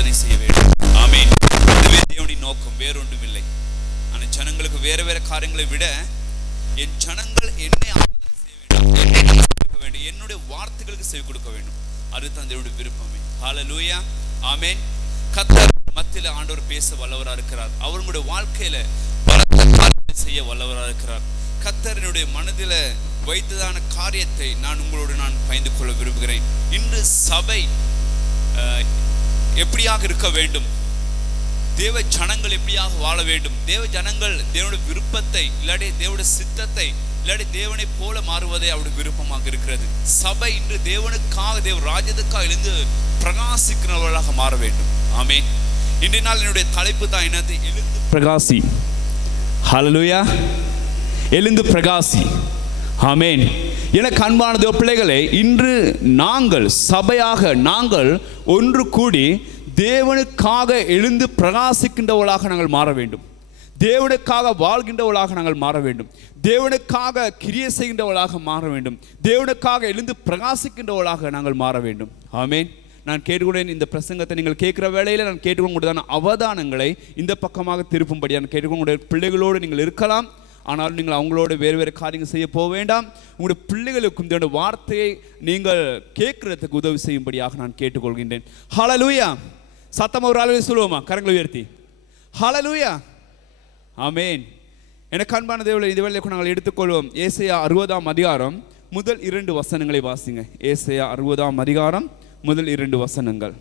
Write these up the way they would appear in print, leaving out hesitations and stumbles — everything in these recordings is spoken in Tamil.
ஆராதனை செய்ய வேண்டும். ஆமென். இதுவே தேவனுடைய நோக்கம், வேறொன்றும் இல்லை. ஆனா ஜனங்களுக்கு வேற வேற காரியங்களை விட என் ஜனங்கள் என்னை ஆராதனை செய்ய வேண்டும், என்னை நமஸ்கரிக்க வேண்டும், என்னுடைய வார்த்தைகளுக்கு செவி கொடுக்க வேண்டும். அதுதான் தேவனுடைய விருப்பமே. ஹல்லேலூயா. ஆமென். கர்த்தர் மத்தியில ஆண்டவர் பேச வல்லவராக இருக்கிறார். அவர்களுடைய வாழ்க்கையில பல செய்ய வல்லவராக இருக்கிறார். கர்த்தருடைய மனதில வைத்ததான காரியத்தை நான் உங்களோடு பகிர்ந்து கொள்ள விரும்புகிறேன். இன்று சபை எப்படியாக இருக்க வேண்டும், தேவ ஜனங்கள் எப்படியாக வாழ வேண்டும், தேவ ஜனங்கள் தேவனுடைய விருப்பத்தை இல்லாட்டி தேவனுடைய சித்தத்தை இல்லாட்டி தேவனை போல மாறுவதே அவருடைய விருப்பமாக இருக்கிறது. சபை இன்று தேவனுக்காக தேவ ராஜ்யத்துக்காக எழுந்து பிரகாசிக்கிறவர்களாக மாற வேண்டும். ஆமென். இன்றைய நாள் என்னுடைய தலைப்பு தான் என்னது? எழுந்து பிரகாசி. ஹல்லேலூயா. எழுந்து பிரகாசி. ஆமென். எனக்கு அன்பான தேவ பிள்ளைகளே, இன்று நாங்கள் சபையாக நாங்கள் ஒன்று கூடி தேவனுக்காக எழுந்து பிரகாசிக்கின்றவர்களாக நாங்கள் மாற வேண்டும். தேவனுக்காக வாழ்கின்றவர்களாக நாங்கள் மாற வேண்டும். தேவனுக்காக கிரியை செய்கின்றவர்களாக மாற வேண்டும். தேவனுக்காக எழுந்து பிரகாசிக்கின்றவர்களாக நாங்கள் மாற வேண்டும். ஆமென். நான் கேட்டுக்கொண்டேன், இந்த பிரசங்கத்தை நீங்கள் கேட்குற வேளையில் நான் கேட்டுக்கொண்டதான அவதானங்களை இந்த பக்கமாக திருப்பும்படி நான் கேட்டுக்கொண்ட பிள்ளைகளோடு நீங்கள் இருக்கலாம். ஆனால் நீங்கள் அவங்களோட வேறு வேறு காரியங்கள் செய்ய போக வேண்டாம். உங்களுடைய பிள்ளைகளுக்கும் இந்த வார்த்தையை நீங்கள் கேட்கறதுக்கு உதவி செய்யும்படியாக நான் கேட்டுக்கொள்கின்றேன். ஹல்லேலூயா. சத்தமா ஒரு ஆளுநர் சொல்லுவோமா? கரங்களை உயர்த்தி ஹல்லேலூயா. ஆமென். எனக்கு அன்பான தேவர்களே, இந்த வேளையில நாங்கள் எடுத்துக்கொள்வோம் ஏசாயா 60ஆம் அதிகாரம் முதல் 2 வசனங்களை வாசிங்க. ஏசாயா 60ஆம் அதிகாரம் முதல் 2 வசனங்கள்.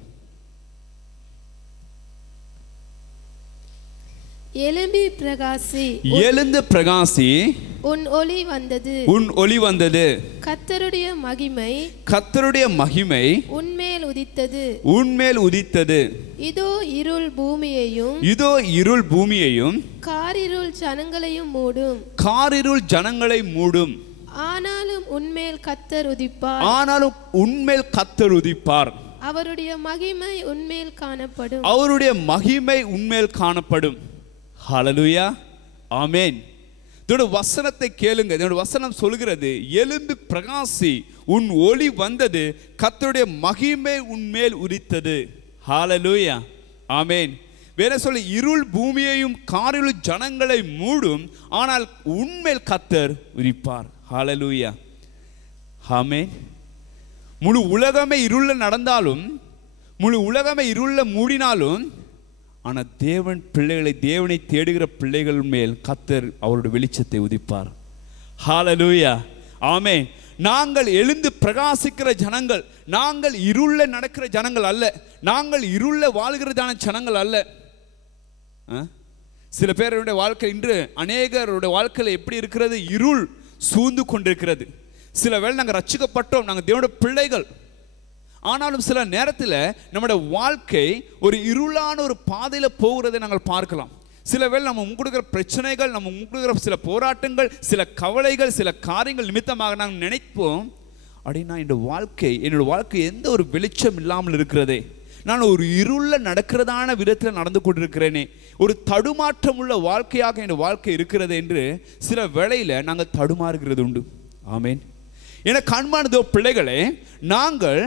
எழும்பி பிரகாசி, எழுந்து பிரகாசி, உன் ஒளி வந்தது, உன் ஒளி வந்தது, கர்த்தருடைய மகிமை, கர்த்தருடைய மகிமை உன்மேல் உதித்தது, உன்மேல் உதித்தது. இதோ இருள் பூமியையும், இதோ இருள் பூமியையும், காரிருள் ஜனங்களையும் மூடும், காரிருள் ஜனங்களை மூடும். ஆனாலும் உன்மேல் கர்த்தர் உதிப்பார், ஆனாலும் உன்மேல் கர்த்தர் உதிப்பார். அவருடைய மகிமை உன்மேல் காணப்படும், அவருடைய மகிமை உன்மேல் காணப்படும். ஹல்லேலூயா. ஆமென். இதோட வசனத்தை கேளுங்க. இதோட வசனம் சொல்கிறது, எழும்பி பிரகாசி, உன் ஒளி வந்தது, கர்த்தருடைய மகிமை உன்மேல் உதித்தது. ஹல்லேலூயா. ஆமென். வேற சொல்ல, இருள் பூமியையும் காரிருள் ஜனங்களை மூடும், ஆனால் உன்மேல் கர்த்தர் உதிப்பார். ஹல்லேலூயா. ஆமென். முழு உலகமே இருள நடந்தாலும், முழு உலகமே இருள மூடினாலும், ஆனால் தேவன் பிள்ளைகளை, தேவனை தேடுகிற பிள்ளைகள் மேல் கர்த்தர் அவருடைய வெளிச்சத்தை உதிப்பார். ஹல்லேலூயா. ஆமென். நாங்கள் எழுந்து பிரகாசிக்கிற ஜனங்கள், நாங்கள் இருள நடக்கிற ஜனங்கள் அல்ல, நாங்கள் இருள வாழ்கிறதான ஜனங்கள் அல்ல. சில பேருடைய வாழ்க்கை இன்று அநேகருடைய வாழ்க்கையில் எப்படி இருக்கிறது? இருள் சூழ்ந்து கொண்டிருக்கிறது. சில வேளை நாங்கள் ரட்சிக்கப்பட்டோம், நாங்கள் தேவனுடைய பிள்ளைகள், ஆனாலும் சில நேரத்தில் நம்முடைய வாழ்க்கை ஒரு இருளான ஒரு பாதையில் போகிறதை நாங்கள் பார்க்கலாம். சில வேளை நம்ம கொடுக்குற பிரச்சனைகள், நம்ம கொடுக்குற சில போராட்டங்கள், சில கவலைகள், சில காரியங்கள் நிமித்தமாக நாங்கள் நினைப்போம், அப்படின்னா என்னோட வாழ்க்கை எந்த ஒரு வெளிச்சம் இல்லாமல் இருக்கிறதே, நான் ஒரு இருள நடக்கிறதான விதத்தில் நடந்து கொண்டிருக்கிறேனே, ஒரு தடுமாற்றம் உள்ள வாழ்க்கையாக என் வாழ்க்கை இருக்கிறது என்று சில வேளையில் நாங்கள் தடுமாறுகிறது உண்டு. ஆமென். எனக்கு அன்பான பிள்ளைகளே, நாங்கள்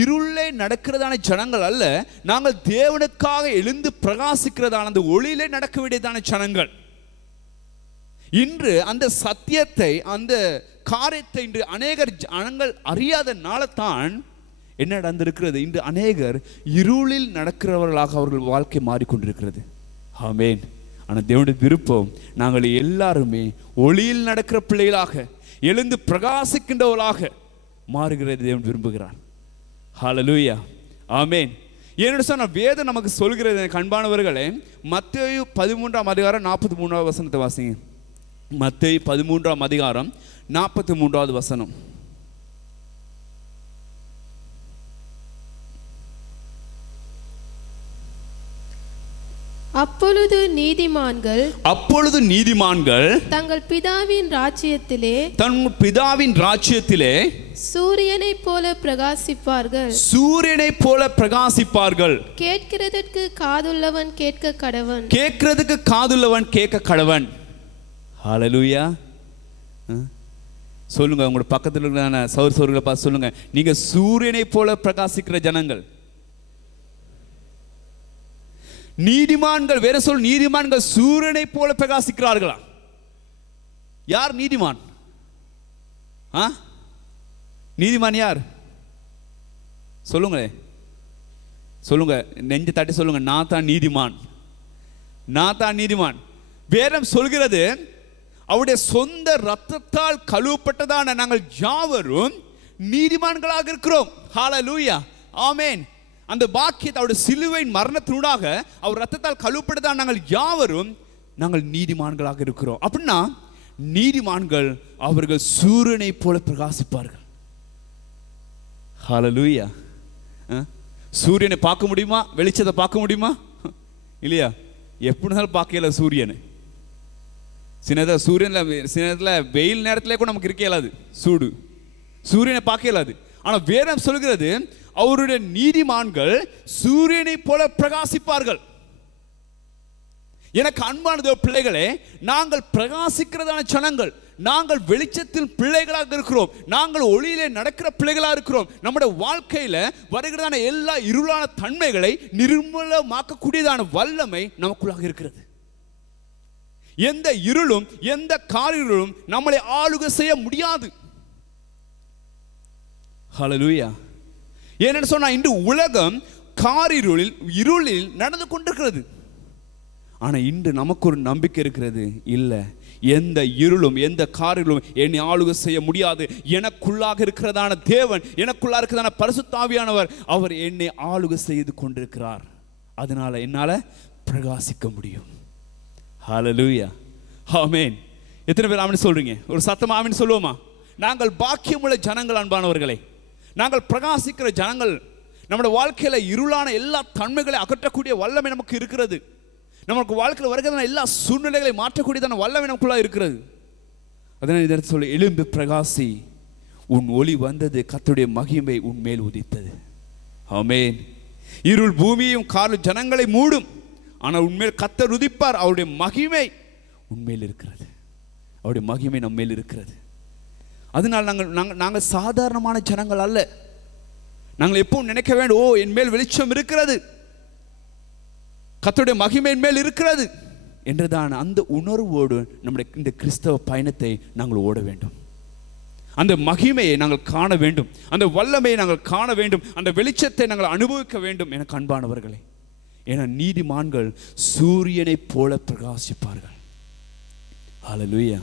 இருளே நடக்கிறதான ஜனங்கள் அல்ல, நாங்கள் தேவனுக்காக எழுந்து பிரகாசிக்கிறதான அந்த ஒளியிலே நடக்க வேண்டியதான ஜனங்கள். இன்று அந்த சத்தியத்தை, அந்த காரியத்தை இன்று அநேகர் ஜனங்கள் அறியாதனால தான் என்ன நடந்திருக்கிறது? இன்று அநேகர் இருளில் நடக்கிறவர்களாக அவர்கள் வாழ்க்கை மாறிக்கொண்டிருக்கிறது. ஆமென். ஆனால் தேவனுடைய விருப்பம், நாங்கள் எல்லாருமே ஒளியில் நடக்கிற பிள்ளைகளாக எழுந்து பிரகாசிக்கின்றவர்களாக மாறுகிறது தேவன் விரும்புகிறார். ஹல்லேலூயா. ஆமென். ஏன்னு சொன்னால் வேதம் நமக்கு சொல்கிறது, அன்பானவர்களே, மத்தேயு 13ஆம் அதிகாரம் 43வது வசனத்தை வாசிங்க. மத்தேயு 13ஆம் அதிகாரம் 43வது வசனம். அப்பொழுது நீதிமான்கள் தங்கள் பிதாவின் ராஜ்யத்திலே சூரியனைப் போல பிரகாசிப்பார்கள். கேட்கிறதற்கு காதுள்ளவன் கேட்க கடவன். ஹல்லேலூயா. சொல்லுங்க, உங்களோட பக்கத்தில் இருக்கிற சௌர்களை பார்த்து சொல்லுங்க, நீங்க சூரியனை போல பிரகாசிக்கிற ஜனங்கள். நீதிமான்கள், வேற சொல், நீதிமான்கள் சூரியனை போல பிரகாசிக்கிறார்களா? யார் நீதிமான்? நீதிமான் யார்? சொல்லுங்க, சொல்லுங்க, நெஞ்சு தட்டி சொல்லுங்க. நான் தான் நீதிமான், நான் தான் நீதிமான். வேதம் சொல்கிறது, அவருடைய சொந்த இரத்தத்தால் கழுவப்பட்டதான நாங்கள் யாவரும் நீதிமான்களாக இருக்கிறோம். ஹல்லேலூயா, ஆமென். அந்த பாக்கியத்தை அவருடைய சிலுவையின் மரணத்தினூடாக அவர் இரத்தத்தால் கழுவப்பட்டதான நாங்கள் நீதிமான்களாக இருக்கிறோம். அப்படின்னா நீதிமான்கள் அவர்கள் சூரியனை போல பிரகாசிப்பார்கள். ஹல்லேலூயா. சூரியனை பார்க்க முடியுமா? வெளிச்சத்தை பார்க்க முடியுமா? இல்லையா? எப்படி இருந்தாலும் பார்க்கல சூரியனை. சில நேரத்தில் வெயில் நேரத்திலே கூட நமக்கு இருக்க இயலாது, சூடு, சூரியனை பார்க்க இயலாது. ஆனால் வேதம் சொல்கிறது, அவருடைய நீதிமான்கள் சூரியனை போல பிரகாசிப்பார்கள். எனக்கு அன்பானது பிள்ளைகளே, நாங்கள் பிரகாசிக்கிறதான ஜனங்கள், நாங்கள் வெளிச்சத்தில் பிள்ளைகளாக இருக்கிறோம், நாங்கள் ஒளியிலே நடக்கிற பிள்ளைகளாக இருக்கிறோம். நம்முடைய வாழ்க்கையில வருகிறதான எல்லா இருளான தன்மைகளை நிர்மூலமாக்கக்கூடியதான வல்லமை நமக்குள்ளாக இருக்கிறது. எந்த இருளும் எந்த காரிருளும் நம்மளை ஆளுகை செய்ய முடியாது. ஹல்லேலூயா. ஏனென்று சொன்னா, இன்று உலகம் காரிருளில், இருளில் நடந்து கொண்டிருக்கிறது. ஆனா இன்று நமக்கு ஒரு நம்பிக்கை இருக்கிறது, இல்லை, எந்த இருளும் எந்த காரிருளும் என்னை ஆளுகை செய்ய முடியாது. எனக்குள்ளாக இருக்கிறதான தேவன், எனக்குள்ளாக இருக்கிறதான பரிசுத்த ஆவியானவர், அவர் என்னை ஆளுகை செய்து கொண்டிருக்கிறார். அதனால என்னால பிரகாசிக்க முடியும். ஹல்லேலூயா, ஆமென். எத்தனை பேர் ஆமென் சொல்றீங்க? ஒரு சத்தமா ஆமென் சொல்லுவோமா? நாங்கள் பாக்கியமுள்ள ஜனங்கள், அன்பானவர்களே, நாங்கள் பிரகாசிக்கிற ஜனங்கள். நம்முடைய வாழ்க்கையில இருளான எல்லா தன்மைகளை அகற்றக்கூடிய வல்லமை நமக்கு இருக்கிறது. நமக்கு வாழ்க்கையில் வருகிறதான எல்லா சூழ்நிலைகளை மாற்றக்கூடியதான வல்லமை நமக்குள்ளா இருக்கிறது. அதனால் இதை சொல்லி, எழும்பு பிரகாசி, உன் ஒளி வந்தது, கர்த்தருடைய மகிமை உன் மேல் உதித்தது. ஆமென். இருள் பூமியையும் காரில் ஜனங்களை மூடும், ஆனால் உண்மையில் கர்த்தர் உதிப்பார். அவருடைய மகிமை உண்மையில் இருக்கிறது, அவருடைய மகிமை நம்ம மேல் இருக்கிறது. அதனால் நாங்கள் சாதாரணமான ஜனங்கள் அல்ல. நாங்கள் எப்பவும் நினைக்க வேண்டும், ஓ, என் மேல் வெளிச்சம் இருக்கிறது, கர்த்தருடைய மகிமை என் மேல் இருக்கிறது என்றுதான் அந்த உணர்வோடு நம்முடைய இந்த கிறிஸ்தவ பயணத்தை நாங்கள் ஓட வேண்டும். அந்த மகிமையை நாங்கள் காண வேண்டும், அந்த வல்லமையை நாங்கள் காண வேண்டும், அந்த வெளிச்சத்தை நாங்கள் அனுபவிக்க வேண்டும். எனக்கு அன்பானவர்களே, ஏன்னா நீதிமான்கள் சூரியனை போல பிரகாசிப்பார்கள். ஹல்லேலூயா.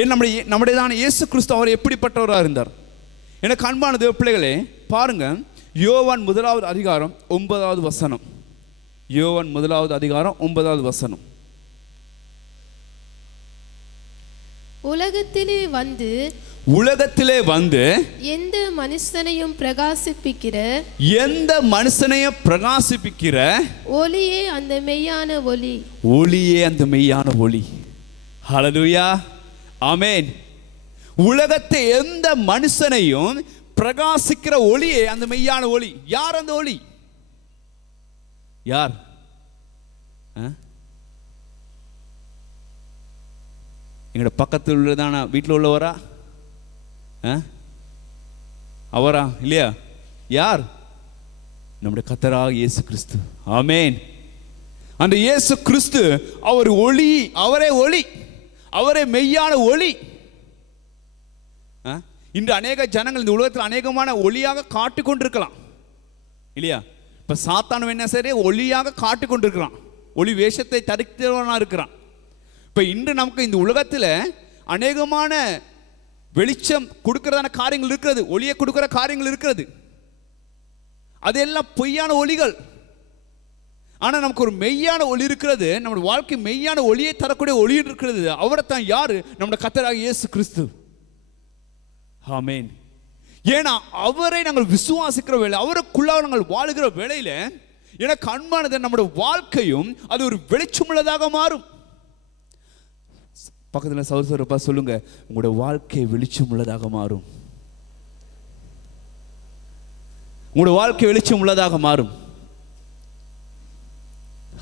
ஏன் நம்முடையதான இயேசு கிறிஸ்து அவர் எப்படிப்பட்டவராக இருந்தார்? எனக்கு அன்பான தேவ பிள்ளைகளே, பாருங்க, யோவான் 1வது அதிகாரம் 9வது வசனம். யோவான் 1வது அதிகாரம் 9வது வசனம். உலகத்திலே வந்து எந்த மனுஷனையும் பிரகாசிப்பிக்கிற ஒளியே அந்த மெய்யான ஒளி. ஒளியே அந்த மெய்யான ஒளி. ஹல்லேலூயா, ஆமென். உலகத்தை எந்த மனுஷனையும் பிரகாசிக்கிற ஒளியே அந்த மெய்யான ஒளி. யார் அந்த ஒளி? யார்? எங்களோட பக்கத்தில் உள்ளதான வீட்டில் உள்ளவரா? அவரா? இல்லையா? யார்? நம்முடைய கர்த்தராகிய இயேசு கிறிஸ்து. ஆமென். அந்த இயேசு கிறிஸ்து அவர் ஒளி, அவரே ஒளி, அவரே மெய்யான ஒளி. இன்று அநேக ஜனங்கள் இந்த உலகத்தில் அநேகமான ஒளியாக காட்டிக் கொண்டிருக்கலாம், இல்லையா? இப்ப சாத்தான் என்ன சரி ஒளியாக காட்டிக் கொண்டிருக்கிறான், ஒளி வேஷத்தை தரிக்கிறவனா இருக்கிறான். இப்ப இன்று நமக்கு இந்த உலகத்தில் அநேகமான வெளிச்சம் கொடுக்கிறதான காரியங்கள் இருக்கிறது, ஒளியை கொடுக்கிற காரியங்கள் இருக்கிறது. அதெல்லாம் பொய்யான ஒளிகள். ஆனா நமக்கு ஒரு மெய்யான ஒளி இருக்கிறது, நம்முடைய வாழ்க்கை மெய்யான ஒளியை தரக்கூடிய ஒளி இருக்கிறது. அவரை தான் யாரு? நம்முடைய கர்த்தராகிய இயேசு கிறிஸ்து. ஆமென். ஏன்னா அவரை நாங்கள் விசுவாசிக்கிற வேளை, அவருக்குள்ளாக நாங்கள் வாழுகிற வேளையில எனக்கு அன்பானது நம்முடைய வாழ்க்கையும் அது ஒரு வெளிச்சமுள்ளதாக மாறும். பக்கத்தில் சௌரப்பா சொல்லுங்க, உங்களுடைய வாழ்க்கை வெளிச்சம் உள்ளதாக மாறும். உங்களுடைய வாழ்க்கை வெளிச்சம் உள்ளதாக மாறும்.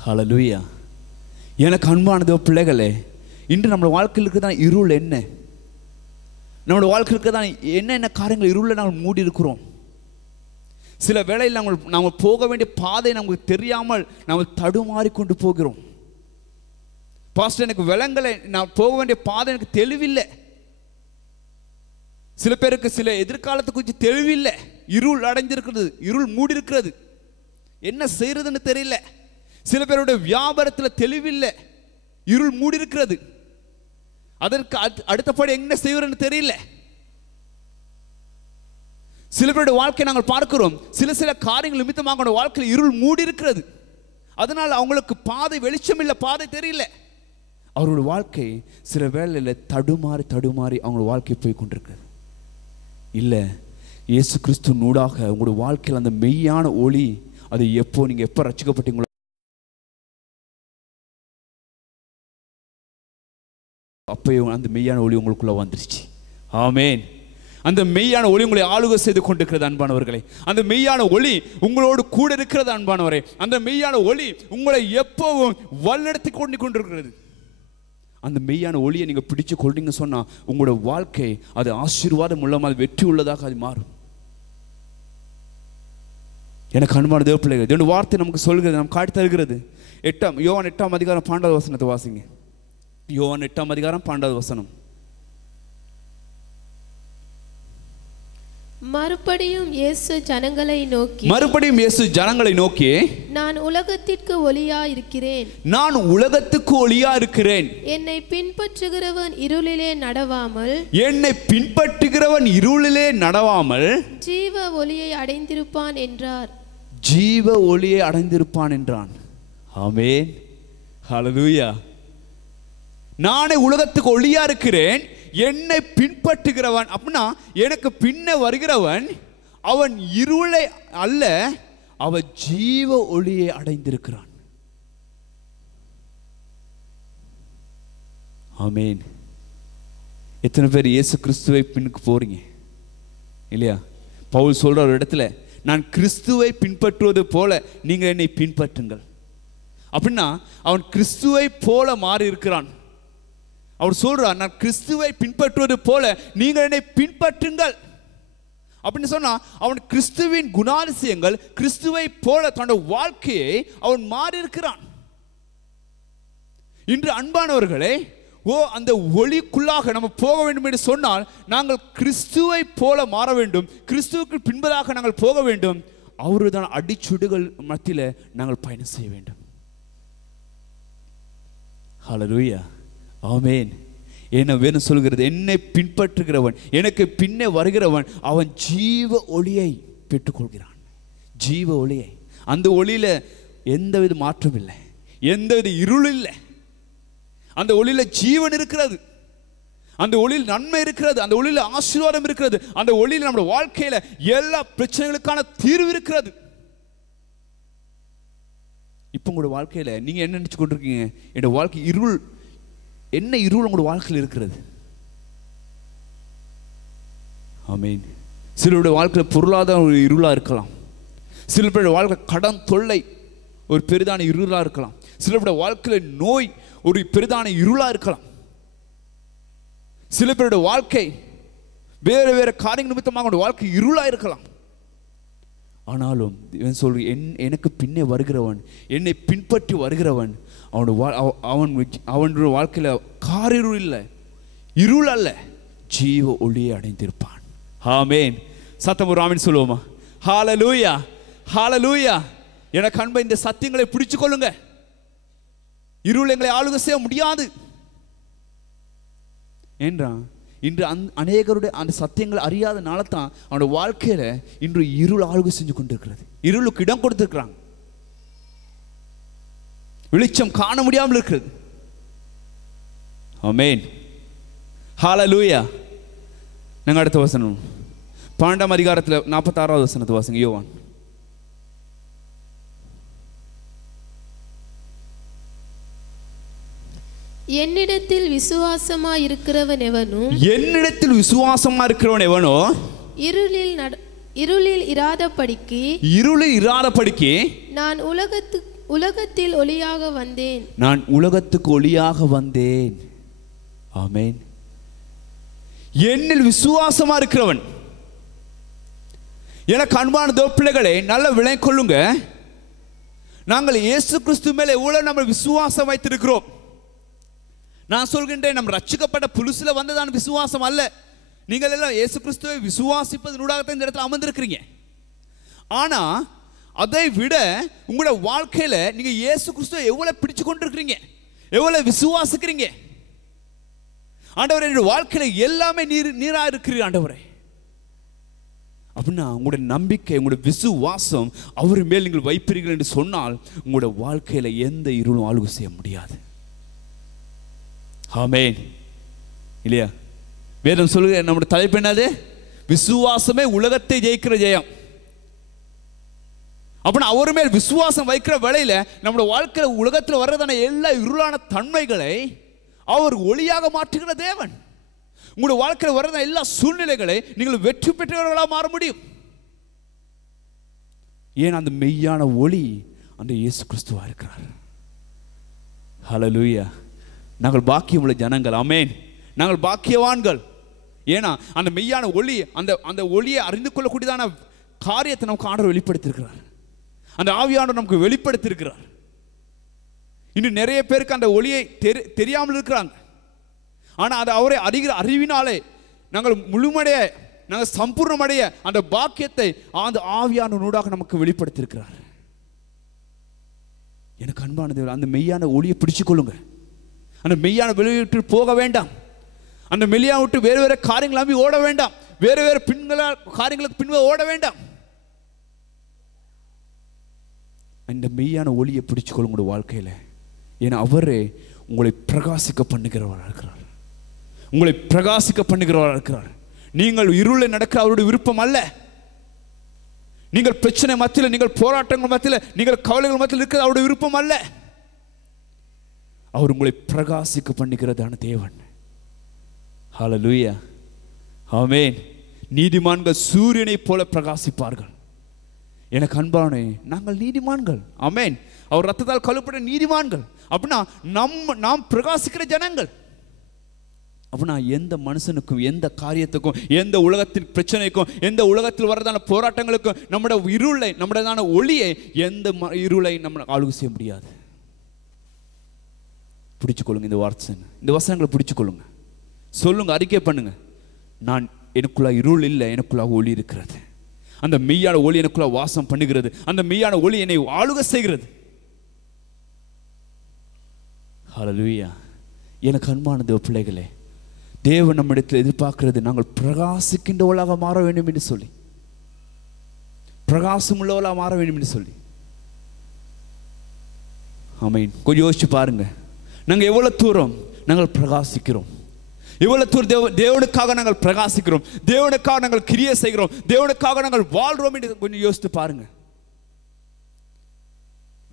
ஹல்லேலூயா. எனக்கு அன்பானதோ பிள்ளைகளே, இன்று நம்முடைய வாழ்க்கையில் இருக்குதான் இருள் என்ன? நம்முடைய வாழ்க்கையில் இருக்குதான் என்னென்ன காரியங்கள் இருள நாங்கள் மூடி இருக்கிறோம். சில வேளையில் நாங்கள் போக வேண்டிய பாதை நமக்கு தெரியாமல் நாம் தடுமாறி கொண்டு போகிறோம். பாஸ்டர், எனக்கு விலங்கலை, நான் போக வேண்டிய பாதை எனக்கு தெளிவில்லை. சில பேருக்கு சில எதிர்காலத்தை கொஞ்சம் தெளிவில்லை. இருள் அடைஞ்சிருக்கிறது, இருள் மூடி இருக்கிறது, என்ன செய்யறதுன்னு தெரியல. சில பேருடைய வியாபாரத்தில் தெளிவில்லை, இருள் மூடி இருக்கிறது, அதற்கு அடுத்தபடி என்ன செய்வதுன்னு தெரியல. சில பேருடைய வாழ்க்கை நாங்கள் பார்க்கிறோம், சில காரியங்கள் நிமித்தமாக வாழ்க்கையில் இருள் மூடி இருக்கிறது. அதனால் அவங்களுக்கு பாதை வெளிச்சம் இல்லை, பாதை தெரியல. அவருடைய வாழ்க்கை சில வேளையில் தடுமாறி அவங்களோட வாழ்க்கை போய் கொண்டிருக்கிறது. இல்லை, இயேசு கிறிஸ்து நூடாக உங்களுடைய வாழ்க்கையில் அந்த மெய்யான ஒளி, அது நீங்கள் எப்போ ரட்சிக்கப்பட்டீங்களோ அப்போ அந்த மெய்யான ஒளி உங்களுக்குள்ள வந்துருச்சு. ஆமேன். அந்த மெய்யான ஒளி உங்களை ஆளுகை செய்து கொண்டிருக்கிறது அன்பானவர்களே. அந்த மெய்யான ஒளி உங்களோடு கூட இருக்கிறது அன்பானவரே. அந்த மெய்யான ஒளி உங்களை எப்பவும் வழிநடத்தி கொண்டிருக்கிறது. அந்த மெய்யான ஒளியை நீங்கள் பிடிச்சு கொள்றீங்க சொன்னா உங்களோட வாழ்க்கை அது ஆசீர்வாதம் உள்ளமா, வெற்றி உள்ளதாக அது மாறும். எனக்கு அன்பான தேவ பிள்ளைகள், ரெண்டு வார்த்தை நமக்கு சொல்கிறது, நம்ம காட்டி தருகிறது. யோவான் 8ஆம் அதிகாரம் 12வது வசனத்தை வாசிங்க. யோவான் 8ஆம் அதிகாரம் 12வது வசனம். மறுபடியும் இயேசு ஜனங்களை நோக்கி, நான் உலகத்திற்கு ஒளியா இருக்கிறேன். என்னை பின்பற்றுகிறவன் இருளிலே நடவாமல் ஜீவ ஒளியை அடைந்திருப்பான் என்றார். ஆமென். ஹல்லேலூயா. நானே உலகத்துக்கு ஒளியா இருக்கிறேன், என்னை பின்பற்றுகிறவன், அப்படின்னா எனக்கு பின்ன வருகிறவன் அவன் இருளை அல்ல, அவன் ஜீவ ஒளியை அடைந்திருக்கிறான். ஆமென். எத்தனை பேர் இயேசு கிறிஸ்துவை பின்னுக்கு போறீங்க இல்லையா? பவுல் சொல்ற ஒரு இடத்துல, நான் கிறிஸ்துவை பின்பற்றுவது போல நீங்க என்னை பின்பற்றுங்கள். அப்படின்னா அவன் கிறிஸ்துவை போல மாறி இருக்கிறான். அவர் சொல்றார், நான் கிறிஸ்துவை பின்பற்றுவது போல நீங்கள் என்னை பின்பற்றுங்கள் அப்படின்னு சொன்னா அவன் கிறிஸ்துவின் குணாதிசயங்கள், கிறிஸ்துவை போல தன்னுடைய வாழ்க்கையை அவன் மாறி இருக்கிறான். இன்று அன்பானவர்களே, அந்த ஒளிக்குள்ளாக நம்ம போக வேண்டும் என்று சொன்னால் நாங்கள் கிறிஸ்துவை போல மாற வேண்டும், கிறிஸ்துவுக்கு பின்பதாக நாங்கள் போக வேண்டும். அவருதான் அடிச்சுடுகள் மத்தியில் நாங்கள் பயணம் செய்ய வேண்டும். ஹல்லேலூயா. ஆமென். என்ன வேணும் சொல்கிறது, என்னை பின்பற்றுகிறவன், எனக்கு பின்னே வருகிறவன் அவன் ஜீவ ஒளியை பெற்றுக்கொள்கிறான். ஜீவ ஒளியை. அந்த ஒளியில எந்தவித மாற்றம் இல்லை, எந்தவித இருள் இல்லை. அந்த ஒளியில ஜீவன் இருக்கிறது, அந்த ஒளியில் நன்மை இருக்கிறது, அந்த ஒளியில ஆசீர்வாதம் இருக்கிறது, அந்த ஒளியில் நம்முடைய வாழ்க்கையில எல்லா பிரச்சனைகளுக்கான தீர்வு இருக்கிறது. இப்போ உங்களோட வாழ்க்கையில நீங்க என்ன நினைச்சு கொண்டிருக்கீங்க? என்னோட வாழ்க்கை இருள், என்ன இருள் உங்களோட வாழ்க்கையில் இருக்கிறது? ஆமென். சிலருடைய வாழ்க்கையில் பொருளாதார ஒரு இருளா இருக்கலாம், சில பேருடைய வாழ்க்கை கடன் தொல்லை ஒரு பெரிதான இருளா இருக்கலாம், சிலருடைய வாழ்க்கையில் நோய் ஒரு பெரிதான இருளா இருக்கலாம், சில பேருடைய வாழ்க்கை வேறு வேறு காரியங்கள் நிமித்தமாக வாழ்க்கை இருளா இருக்கலாம். ஆனாலும் எனக்கு பின்னே வருகிறவன், என்னை பின்பற்றி வருகிறவன் அவனுடைய வாழ்க்கையில காரிருள் இல்லை, இருள் அல்ல, ஜீவ ஒளியை அடைந்திருப்பான். ஆமென். சத்தம் ஒரு ஆமென் சொல்லுவோமா? ஹல்லேலூயா, ஹல்லேலூயா. எனக்கு அன்பை இந்த சத்தியங்களை பிடிச்சு கொள்ளுங்க. இருள் எங்களை ஆளுகை செய்ய முடியாது என்றான். இன்று அநேகருடைய அந்த சத்தியங்கள் அறியாதனால தான் அவனுடைய வாழ்க்கையில இன்று இருள் ஆளுகை செஞ்சு கொண்டிருக்கிறது. இருளுக்கு இடம் கொடுத்திருக்கிறாங்க, வெளிச்சம் காண முடியாமல் இருக்கிறது. ஆமென். ஹல்லேலூயா. நாங்கள் அடுத்த வசனம் 12ஆம் அதிகாரத்தில் 46வது வசனத்தை வாசிங்க. யோவான். என்னிடத்தில் விசுவாசமா இருக்கிறவன் எவனோ இருளில் இராதபடிக்கு நான் உலகத்தில் ஒளியாக வந்தேன். ஆமென். என்னில் விசுவாசமா இருக்கிறவன், எனக்கு அன்பான தேவ பிள்ளைகளே, நல்ல விளை கொள்ளுங்க. நாங்கள் இயேசு கிறிஸ்து மேலே எவ்வளவு நம்ம விசுவாசம் வைத்திருக்கிறோம். நான் சொல்கின்றேன், நம்ம ரட்சிக்கப்பட்ட புதுசுல வந்ததான விசுவாசம் அல்ல. நீங்கள் எல்லாம் இயேசு கிறிஸ்துவை விசுவாசிப்பதனூடாக இந்த இடத்துல அமர்ந்திருக்கிறீங்க. ஆனா அதை விட உங்களோட வாழ்க்கையில நீங்க இயேசு கிறிஸ்துவை எவ்வளவு பிடிச்சு கொண்டிருக்கிறீங்க, எவ்வளவு விசுவாசிக்கிறீங்க. ஆண்டவரே, என்னுடைய வாழ்க்கையில எல்லாமே நீரா இருக்கிறீர் ஆண்டவரே அப்படின்னா, உங்களுடைய நம்பிக்கை, உங்களுடைய விசுவாசம் அவர் மேல் நீங்கள் வைப்பீர்கள் என்று சொன்னால், உங்களுடைய வாழ்க்கையில எந்த இருளும் ஆளுகை செய்ய முடியாது. ஆமென். இல்லையா? வேதம் சொல்லுங்க, நம்முடைய தலைப்பு என்னது? விசுவாசமே உலகத்தை ஜெயிக்கிற ஜெயம். அப்படின்னா அவர் மேல் விசுவாசம் வைக்கிற வேளையில நம்முடைய வாழ்க்கையில உலகத்தில் வர்றதான எல்லா இருளான தன்மைகளை அவர் ஒளியாக மாற்றுகிற தேவன். உங்களுடைய வாழ்க்கையில் வர்றதான எல்லா சூழ்நிலைகளை நீங்கள் வெற்றி பெற்றவர்களாக மாற முடியும். ஏன்? அந்த மெய்யான ஒளி அந்த இயேசு கிறிஸ்துவா இருக்கிறார். ஹல்லேலூயா. நாங்கள் பாக்கியமுள்ள ஜனங்கள். ஆமென். நாங்கள் பாக்கியவான்கள். ஏன்னா அந்த மெய்யான ஒளி, அந்த ஒளியை அறிந்து கொள்ளக்கூடியதான காரியத்தை நமக்கு ஆண்டவர் வெளிப்படுத்தியிருக்கிறார். அந்த ஆவியானவர் நமக்கு வெளிப்படுத்தியிருக்கிறார். இன்னும் நிறைய பேருக்கு அந்த ஒளியை தெரியாமல் இருக்கிறாங்க. ஆனால் அது அவரை அறிகிற அறிவினாலே நாங்கள் முழுமடைய, நாங்கள் சம்பூர்ணமடைய அந்த பாக்கியத்தை அந்த ஆவியானவரோடாக நமக்கு வெளிப்படுத்தியிருக்கிறார். எனக்கு அன்பானது, அந்த மெய்யான ஒளியை பிடிச்சு கொள்ளுங்க. அந்த மெய்யான வெளியிட்டு போக வேண்டாம். அந்த மெய்யா விட்டு வேறு வேறு காரியங்கள் நம்பி ஓட வேண்டாம். வேறு வேறு காரியங்களுக்கு பின்வ ஓட வேண்டாம். இந்த மெய்யான ஒளியை பிடிச்சு கொள்ளுங்க வாழ்க்கையில். ஏன்னா அவரே உங்களை பிரகாசிக்க பண்ணுகிறவராக இருக்கிறார். உங்களை பிரகாசிக்க பண்ணுகிறவராக இருக்கிறார். நீங்கள் இருளில் நடக்கிற அவருடைய விருப்பம் அல்ல. நீங்கள் பிரச்சனை மத்தியில், நீங்கள் போராட்டங்கள் மத்தியில், நீங்கள் கவலைகள் மத்தியில் இருக்கிறது அவருடைய விருப்பம் அல்ல. அவர் உங்களை பிரகாசிக்க பண்ணுகிறதான தேவன். ஹல்லேலூயா. ஆமென். நீதிமான்கள் சூரியனை போல பிரகாசிப்பார்கள். எனக்கு அன்பானே, நாங்கள் நீதிமான்கள். ஆமென். அவர் ரத்தத்தால் கழுவப்பட்ட நீதிமான்கள். அப்படின்னா நாம் பிரகாசிக்கிற ஜனங்கள். அப்படின்னா எந்த மனுஷனுக்கும், எந்த காரியத்துக்கும், எந்த உலகத்தின் பிரச்சனைக்கும், எந்த உலகத்தில் வர்றதான போராட்டங்களுக்கும் நம்முடைய இருளை, நம்முடையதான ஒளியை, எந்த இருளை நம்ம ஆளுகை செய்ய முடியாது. பிடிச்சுக்கொள்ளுங்க இந்த வார்த்தை, இந்த வசனங்களை பிடிச்சுக்கொள்ளுங்க. சொல்லுங்க, அறிக்கை பண்ணுங்க. நான், எனக்குள்ள இருள் இல்லை, எனக்குள்ளாக ஒளி இருக்கிறது. அந்த மெய்யான ஒளி எனக்குள்ள வாசம் பண்ணுகிறது. அந்த மெய்யான ஒளி என்னை ஆளுகை செய்கிறது. ஹல்லேலூயா. எனக்கு அன்பான தேவ பிள்ளைகளே, தேவன் நம்மிடத்தில் எதிர்பார்க்கிறது நாங்கள் பிரகாசிக்கின்றவளாக மாற வேண்டும் என்று சொல்லி, பிரகாசம் உள்ளவளாக மாற வேண்டும் என்று சொல்லி. ஆமென். கொஞ்சம் யோசிச்சு பாருங்க, நாங்கள் எவ்வளவு தூரம் நாங்கள் பிரகாசிக்கிறோம், எவ்வளவு தூரம் தேவனுக்காக நாங்கள் பிரகாசிக்கிறோம், தேவனுக்காக நாங்கள் கிரியை செய்கிறோம், தேவனுக்காக நாங்கள் வாழ்றோம் என்று கொஞ்சம் யோசித்து பாருங்க.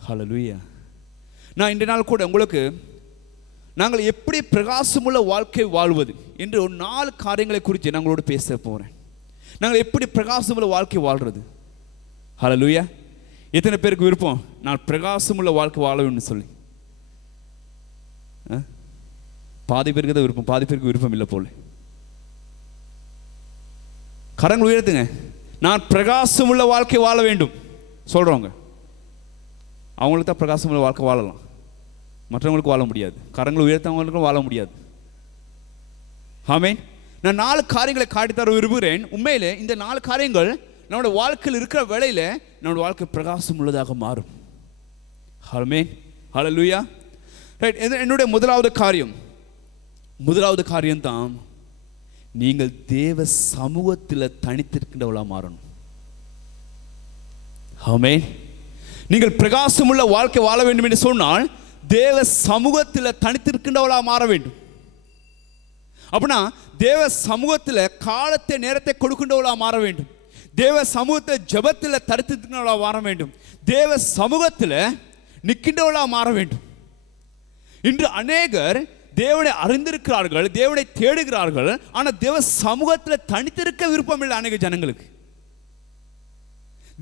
ஹல்லேலூயா. நான் இந்த நாள் கூட உங்களுக்கு நாங்கள் எப்படி பிரகாசமுள்ள வாழ்க்கை வாழ்வது என்று ஒரு 4 காரியங்களை குறித்து நாங்களோடு பேச போகிறேன். நாங்கள் எப்படி பிரகாசமுள்ள வாழ்க்கை வாழ்றது? ஹல்லேலூயா. எத்தனை பேருக்கு விருப்பம் நான் பிரகாசமுள்ள வாழ்க்கை வாழ வேண்டும் சொல்லி? பாதி பேருக்கு தான் விருப்பம், பாதி பேருக்கு விருப்பம் இல்லை போல. கரங்கள் உயர்த்துங்க. நான் பிரகாசமுள்ள வாழ்க்கை வாழ வேண்டும் சொல்றவங்க, அவங்களுக்கு தான் பிரகாசமுள்ள வாழ்க்கை வாழலாம், மற்றவங்களுக்கு வாழ முடியாது. கரங்களை உயர்த்தவங்களுக்கும் வாழ முடியாது. ஆமென். நான் 4 காரியங்களை காட்டித்தர விரும்புகிறேன். உண்மையிலே இந்த 4 காரியங்கள் நம்முடைய வாழ்க்கையில் இருக்கிற வேளையில நம்முடைய வாழ்க்கை பிரகாசம் உள்ளதாக மாறும். ஆமென். ஹல்லேலூயா. ரைட். என்னுடைய முதலாவது காரியம் தான், நீங்கள் தேவ சமூகத்தில் தனித்திருக்கின்றவளா மாறணும். ஆமென். நீங்கள் பிரகாசமுள்ள வாழ்க்கை வாழ வேண்டும் என்று சொன்னால் தேவ சமூகத்தில் தனித்திருக்கின்றவளா மாற வேண்டும். அப்படின்னா தேவ சமூகத்தில் காலத்தை நேரத்தை கொடுக்கின்றவளா மாற வேண்டும். தேவ சமூகத்தில் ஜெபத்தில் தரித்திருக்கின்றவளா மாற வேண்டும். தேவ சமூகத்தில் நிற்கின்றவளா மாற வேண்டும். இன்று அநேகர் தேவனை அறிந்திருக்கிறார்கள், தேவனை தேடுகிறார்கள், ஆனால் தேவ சமூகத்தில் தனித்திருக்க விருப்பம் இல்லை. அநேக ஜனங்களுக்கு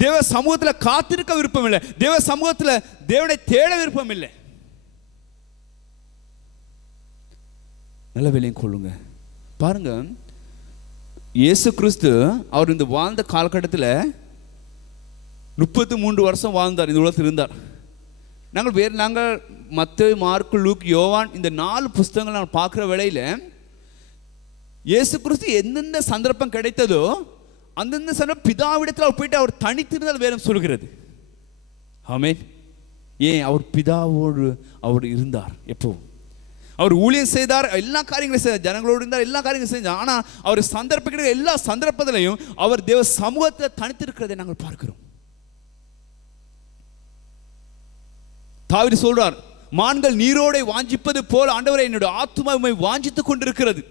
தேவ சமூகத்தில் காத்திருக்க விருப்பம் இல்லை, தேவ சமூகத்தில் தேவனை தேட விருப்பம் இல்லை. நல்ல வேலையும் கொள்ளுங்க. பாருங்க, இயேசு கிறிஸ்து அவர் இந்த வாழ்ந்த காலகட்டத்தில் 33 வருஷம் வாழ்ந்தார், இந்த உலகத்தில் இருந்தார். நாங்கள் மத்தேயு, மார்க்கு, லூக், யோவான் இந்த 4 புஸ்தகங்கள் நாங்கள் பார்க்குற வேளையில் இயேசு கிறிஸ்து எந்தெந்த சந்தர்ப்பம் கிடைத்ததோ அந்தந்த சந்தர்ப்பம் பிதாவிடத்தில் அவர் போயிட்டு அவர் தனித்திருந்தால் வேதம் சொல்கிறது. ஆமென். ஏன்? அவர் பிதாவோடு அவர் இருந்தார். எப்போ அவர் ஊழியம் செய்தார், எல்லா காரியங்களையும் செய்தார், ஜனங்களோடு இருந்தார், எல்லா காரியங்களும் செஞ்சார். ஆனால் அவர் சந்தர்ப்ப எல்லா சந்தர்ப்பத்திலையும் அவர் தேவ சமூகத்தில் தனித்திருக்கிறதை நாங்கள் பார்க்கிறோம். தாவீது சொல்றார், மான்கள் நீரோடை வாஞ்சிப்பது போல ஆண்டவரே என்னுடைய ஆத்துமா உம்மை வாஞ்சித்துக் கொண்டிருக்கிறது.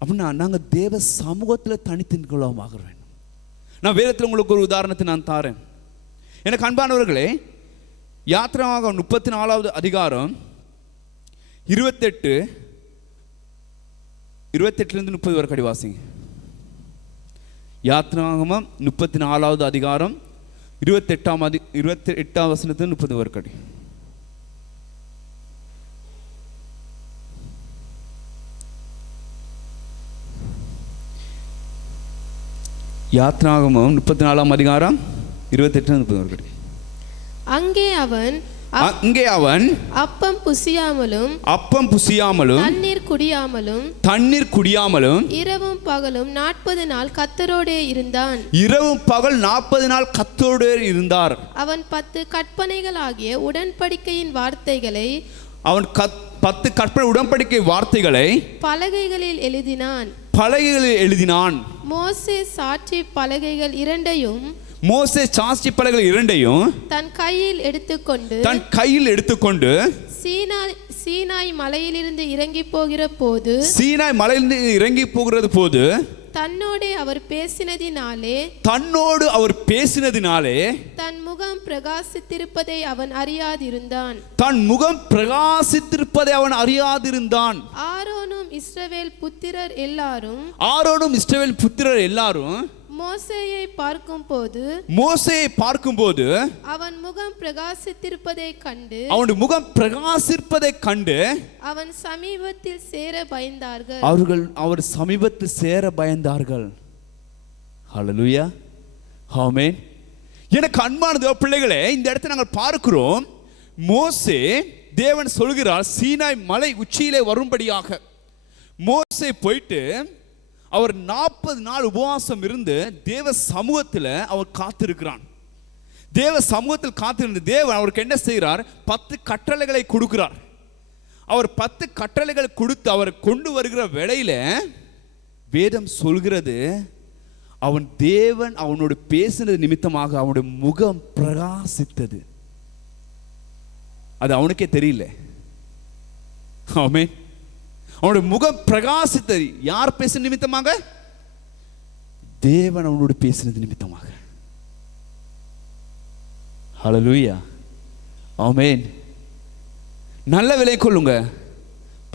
அப்படின்னா நாங்கள் தேவ சமூகத்தில் தனித்திருக்கிறோமாக வேண்டும். நான் வேதத்தில் உங்களுக்கு ஒரு உதாரணத்தை நான் தாரேன். எனக்கு அன்பானவர்களே, யாத்திராகமம் 34வது அதிகாரம் 28 30 வரை கடி வாசிங்க. யாத்திராகமம் 34வது அதிகாரம் 28 வசனத்தில் 30 வரை கடி. யாத்திராகமம் 34ஆம் அதிகாரம் 28 30 வரை கடி. அங்கே அவன் அப்பம் புசியாமலும் தண்ணீர் குடியாமலும் இரவும் பகலும் 40 நாள் கர்த்தரோடே இருந்தார். அவன் 10 கற்பனைகளாகிய உடன்படிக்கையின் வார்த்தைகளை பலகைகளில் எழுதினான். மோசே சாட்சி பலகைகள் இரண்டையும் தன் கையில் எடுத்துக்கொண்டு சீனாய் மலையிலிருந்து இறங்கி போகிற போது தன்னோடு அவர் பேசினதினாலே தன் முகம் பிரகாசித்திருப்பதை அவன் அறியாதிருந்தான். ஆரோனும் இஸ்ரவேல் புத்திரர் எல்லாரும் மோசேயை பார்க்கும்போது அவன் முகம் பிரகாசித்திருப்பதைக் கண்டு அவன் சமீபத்தில் சேர பயந்தார்கள். ஹல்லேலூயா, ஆமென். எனக்கு அன்பான பிள்ளைகளே, இந்த இடத்தை நாங்கள் பார்க்கிறோம். மோசே, தேவன் சொல்கிறார் சீனாய் மலை உச்சியிலே வரும்படியாக. மோசே போயிட்டு அவர் 40 நாள் உபவாசம் இருந்து தேவ சமூகத்தில் அவர் காத்திருக்கிறான். தேவ சமூகத்தில் காத்திருந்து தேவன் அவருக்கு என்ன செய்கிறார்? 10 கட்டளைகளை கொடுக்கிறார். அவர் 10 கட்டளைகள் கொடுத்து அவர் கொண்டு வருகிற வேளையில வேதம் சொல்கிறது, தேவன் அவனோடு பேசினது நிமித்தமாக அவனுடைய முகம் பிரகாசித்தது. அது அவனுக்கே தெரியல. ஆமென். அவனுடைய முகம் பிரகாசித்தது. யார் பேசின நிமித்தமாக? தேவன் அவனோடு பேசினது நிமித்தமாக. ஹல்லேலூயா, ஆமென். நல்ல விலை கொள்ளுங்க.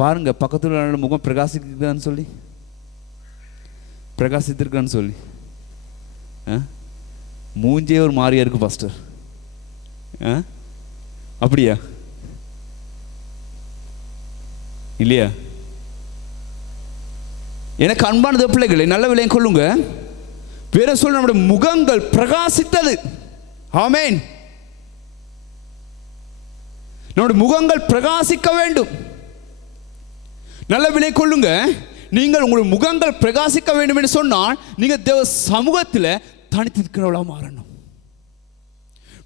பாருங்க, பக்கத்துல முகம் பிரகாசிக்குதான்னு சொல்லி, பிரகாசித்திருக்கான்னு சொல்லி மூஞ்சே ஒரு மாதிரியா இருக்கு பாஸ்டர். அப்படியா? இல்லையா? எனக்கு அன்பானது பிள்ளைகளை, நல்ல விலையை கொள்ளுங்க. வேற சொல்ல, நம்முடைய முகங்கள் பிரகாசித்தது. ஆமென். நம்முடைய முகங்கள் பிரகாசிக்க வேண்டும். நல்ல விலை கொள்ளுங்க. நீங்கள் உங்களுடைய முகங்கள் பிரகாசிக்க வேண்டும் என்று சொன்னால் நீங்க தேவ சமூகத்தில் தனித்திருக்கிறவளா மாறணும்.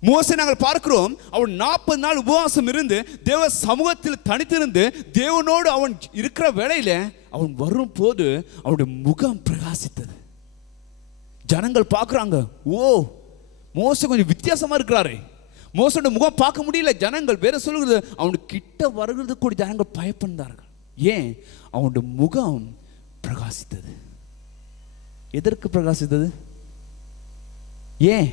மோசே நாங்கள் பார்க்கிறோம், அவன் 40 நாள் உபவாசம் இருந்து தேவ சமூகத்தில் தனித்திருந்து தேவனோடு அவன் இருக்கிற வேளையில அவன் வரும் போது அவனுடைய முகம் பிரகாசித்தது. ஜனங்கள் பார்க்குறாங்க, ஓ மோசே கொஞ்சம் வித்தியாசமா இருக்கிறாரு. மோசோட முகம் பார்க்க முடியல. ஜனங்கள் வேற சொல்லுகிறது, அவனுக்கு கிட்ட வருகிறது கூட ஜனங்கள் பயப்பட்டார்கள். ஏன்? அவனுடைய முகம் பிரகாசித்தது. எதற்கு பிரகாசித்தது? ஏன்?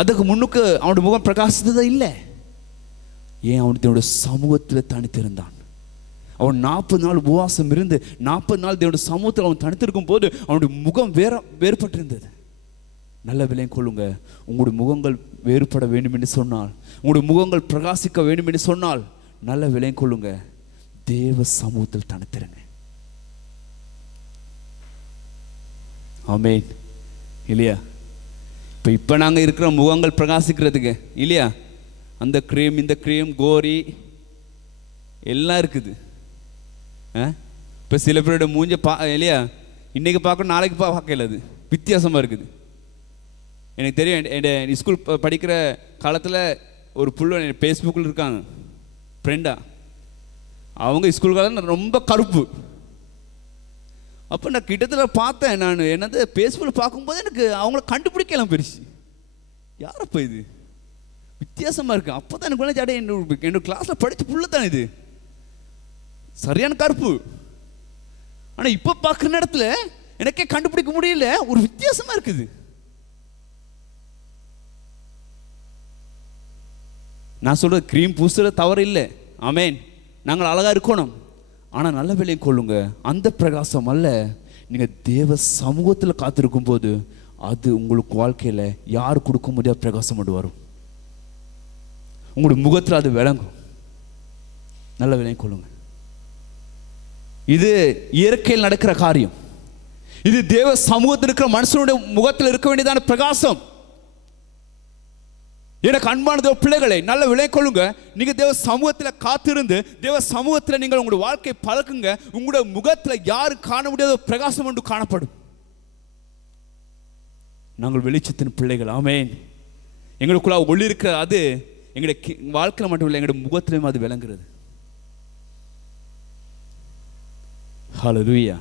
அதுக்கு முன்னுக்கு அவனுடைய முகம் பிரகாசித்தது இல்லை. ஏன்? அவனுடைய சமூகத்தில் தனித்திருந்தான். அவன் 40 நாள் உபவாசம் இருந்து 40 நாள் தேவனுடைய சமூகத்தில் அவன் தனித்திருக்கும் போது அவனுடைய முகம் வேறுபட்டிருந்தது. நல்ல விலையை கொள்ளுங்க. உங்களுடைய முகங்கள் வேறுபட வேண்டும் என்று சொன்னால், உங்களுடைய முகங்கள் பிரகாசிக்க வேண்டும் என்று சொன்னால் நல்ல விலையை கொள்ளுங்க. தேவ சமூகத்தில் தனித்திருங்க. ஆமென். இல்லையா? இப்போ நாங்கள் இருக்கிற முகங்கள் பிரகாசிக்கிறதுக்கு இல்லையா, அந்த க்ரீம் இந்த க்ரீம் கோரி எல்லாம் இருக்குது. இப்போ சில பேரோட மூஞ்ச இல்லையா, இன்றைக்கி பார்க்கணும் நாளைக்கு பார்க்கல, அது வித்தியாசமாக இருக்குது. எனக்கு தெரியும், என் ஸ்கூல் படிக்கிற காலத்தில் ஒரு புள்ள ஃபேஸ்புக்கில் இருக்காங்க ஃப்ரெண்டா, அவங்க ஸ்கூல் காலத்தில் ரொம்ப கருப்பு. அப்போ நான் கிட்டத்தில் பார்த்தேன், நான் என்னது ஃபேஸ்புக்கில் பார்க்கும்போது எனக்கு அவங்கள கண்டுபிடிக்கலாம் பெருசு, யாரப்போ இது வித்தியாசமாக இருக்கு. அப்போ தான் எனக்கு ஜாடே என்னோட கிளாஸில் படித்த புள்ள தான் இது, சரியான கருப்பு. ஆனால் இப்போ பார்க்குற நேரத்தில் எனக்கே கண்டுபிடிக்க முடியல, ஒரு வித்தியாசமாக இருக்குது. நான் சொல்கிறது க்ரீம் பூசுகிற தவறு இல்லை, ஆமேன், நாங்கள் அழகாக இருக்கணும். ஆனால் நல்ல வேலையை கொள்ளுங்க, அந்த பிரகாசம் அல்ல, நீங்கள் தேவ சமூகத்தில் காத்திருக்கும் போது அது உங்களுக்கு வாழ்க்கையில் யார் கொடுக்க முடியாத பிரகாசம் கொண்டு வரும், உங்களுடைய முகத்தில் அது விளங்கும். நல்ல வேலையை கொள்ளுங்க. இது இயற்கையில் நடக்கிற காரியம், இது தேவ சமூகத்தில் இருக்கிற மனுஷனுடைய முகத்தில் இருக்க வேண்டியதான பிரகாசம். எனக்கு அன்பான தேவ பிள்ளைகளை நல்ல விலை கொள்ளுங்க. நீங்க தேவ சமூகத்தில் காத்திருந்து தேவ சமூகத்தில் நீங்கள் உங்களுடைய வாழ்க்கை பழக்குங்க. உங்களுடைய முகத்தில் யாரும் காண முடியாத பிரகாசம் ஒன்று காணப்படும். நாங்கள் வெளிச்சத்தின் பிள்ளைகள், ஆமேன். எங்களுக்குள்ள ஒளி இருக்கிற அது எங்களுடைய வாழ்க்கையில் மட்டும் இல்லை, எங்களுடைய முகத்திலும் அது விளங்குறது. ஹல்லேலூயா.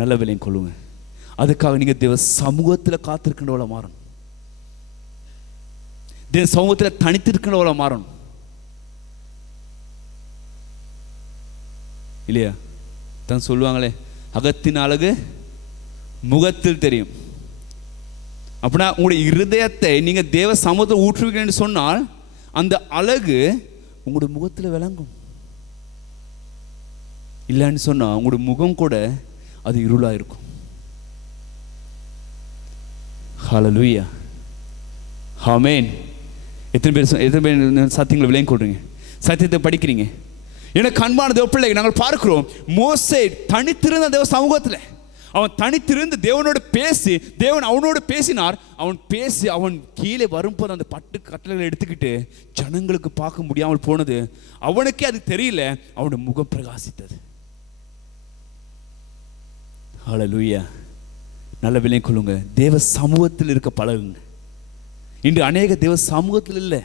நல்ல விலையும் கொள்ளுங்க. அதுக்காக நீங்க தேவ சமூகத்தில் காத்திருக்கின்றவள மாறணும், தேவ சமூகத்தில் தனித்திருக்கின்றவள மாறணும், இல்லையா? தான் சொல்லுவாங்களே, அகத்தின் அழகு முகத்தில் தெரியும். அப்படின்னா உங்களுடைய இருதயத்தை நீங்க தேவ சமூகத்தில் ஊற்றுவீங்கன்னு சொன்னால் அந்த அழகு உங்களுடைய முகத்தில் விளங்கும். இல்லைன்னு சொன்னால் உங்களுடைய முகம் கூட அது இருளாக இருக்கும். ஹல்லேலூயா, ஆமென். எத்தனை பேர் சத்தியங்களை விளையும் கொள்றீங்க, சத்தியத்தை படிக்கிறீங்க? எனக்கு அன்பான தேவ பிள்ளைகள், நாங்கள் பார்க்கிறோம் மோசே தனித்திருந்த தேவ சமூகத்தில் அவன் தனித்திருந்து தேவனோடு பேசி, தேவன் அவனோடு பேசினார். அவன் பேசி அவன் கீழே வரும்போது அந்த பட்டு கட்டளைகளை எடுத்துக்கிட்டு ஜனங்களுக்கு பார்க்க முடியாமல் போனது அவனுக்கே அது தெரியல, அவனுடைய முகம் பிரகாசித்தது. ஹல்லேலூயா. நல்ல விலை கொள்ளுங்க. தேவ சமூகத்தில் இருக்க பழகுங்க. இன்று அநேக தேவ சமூகத்தில் இல்லை,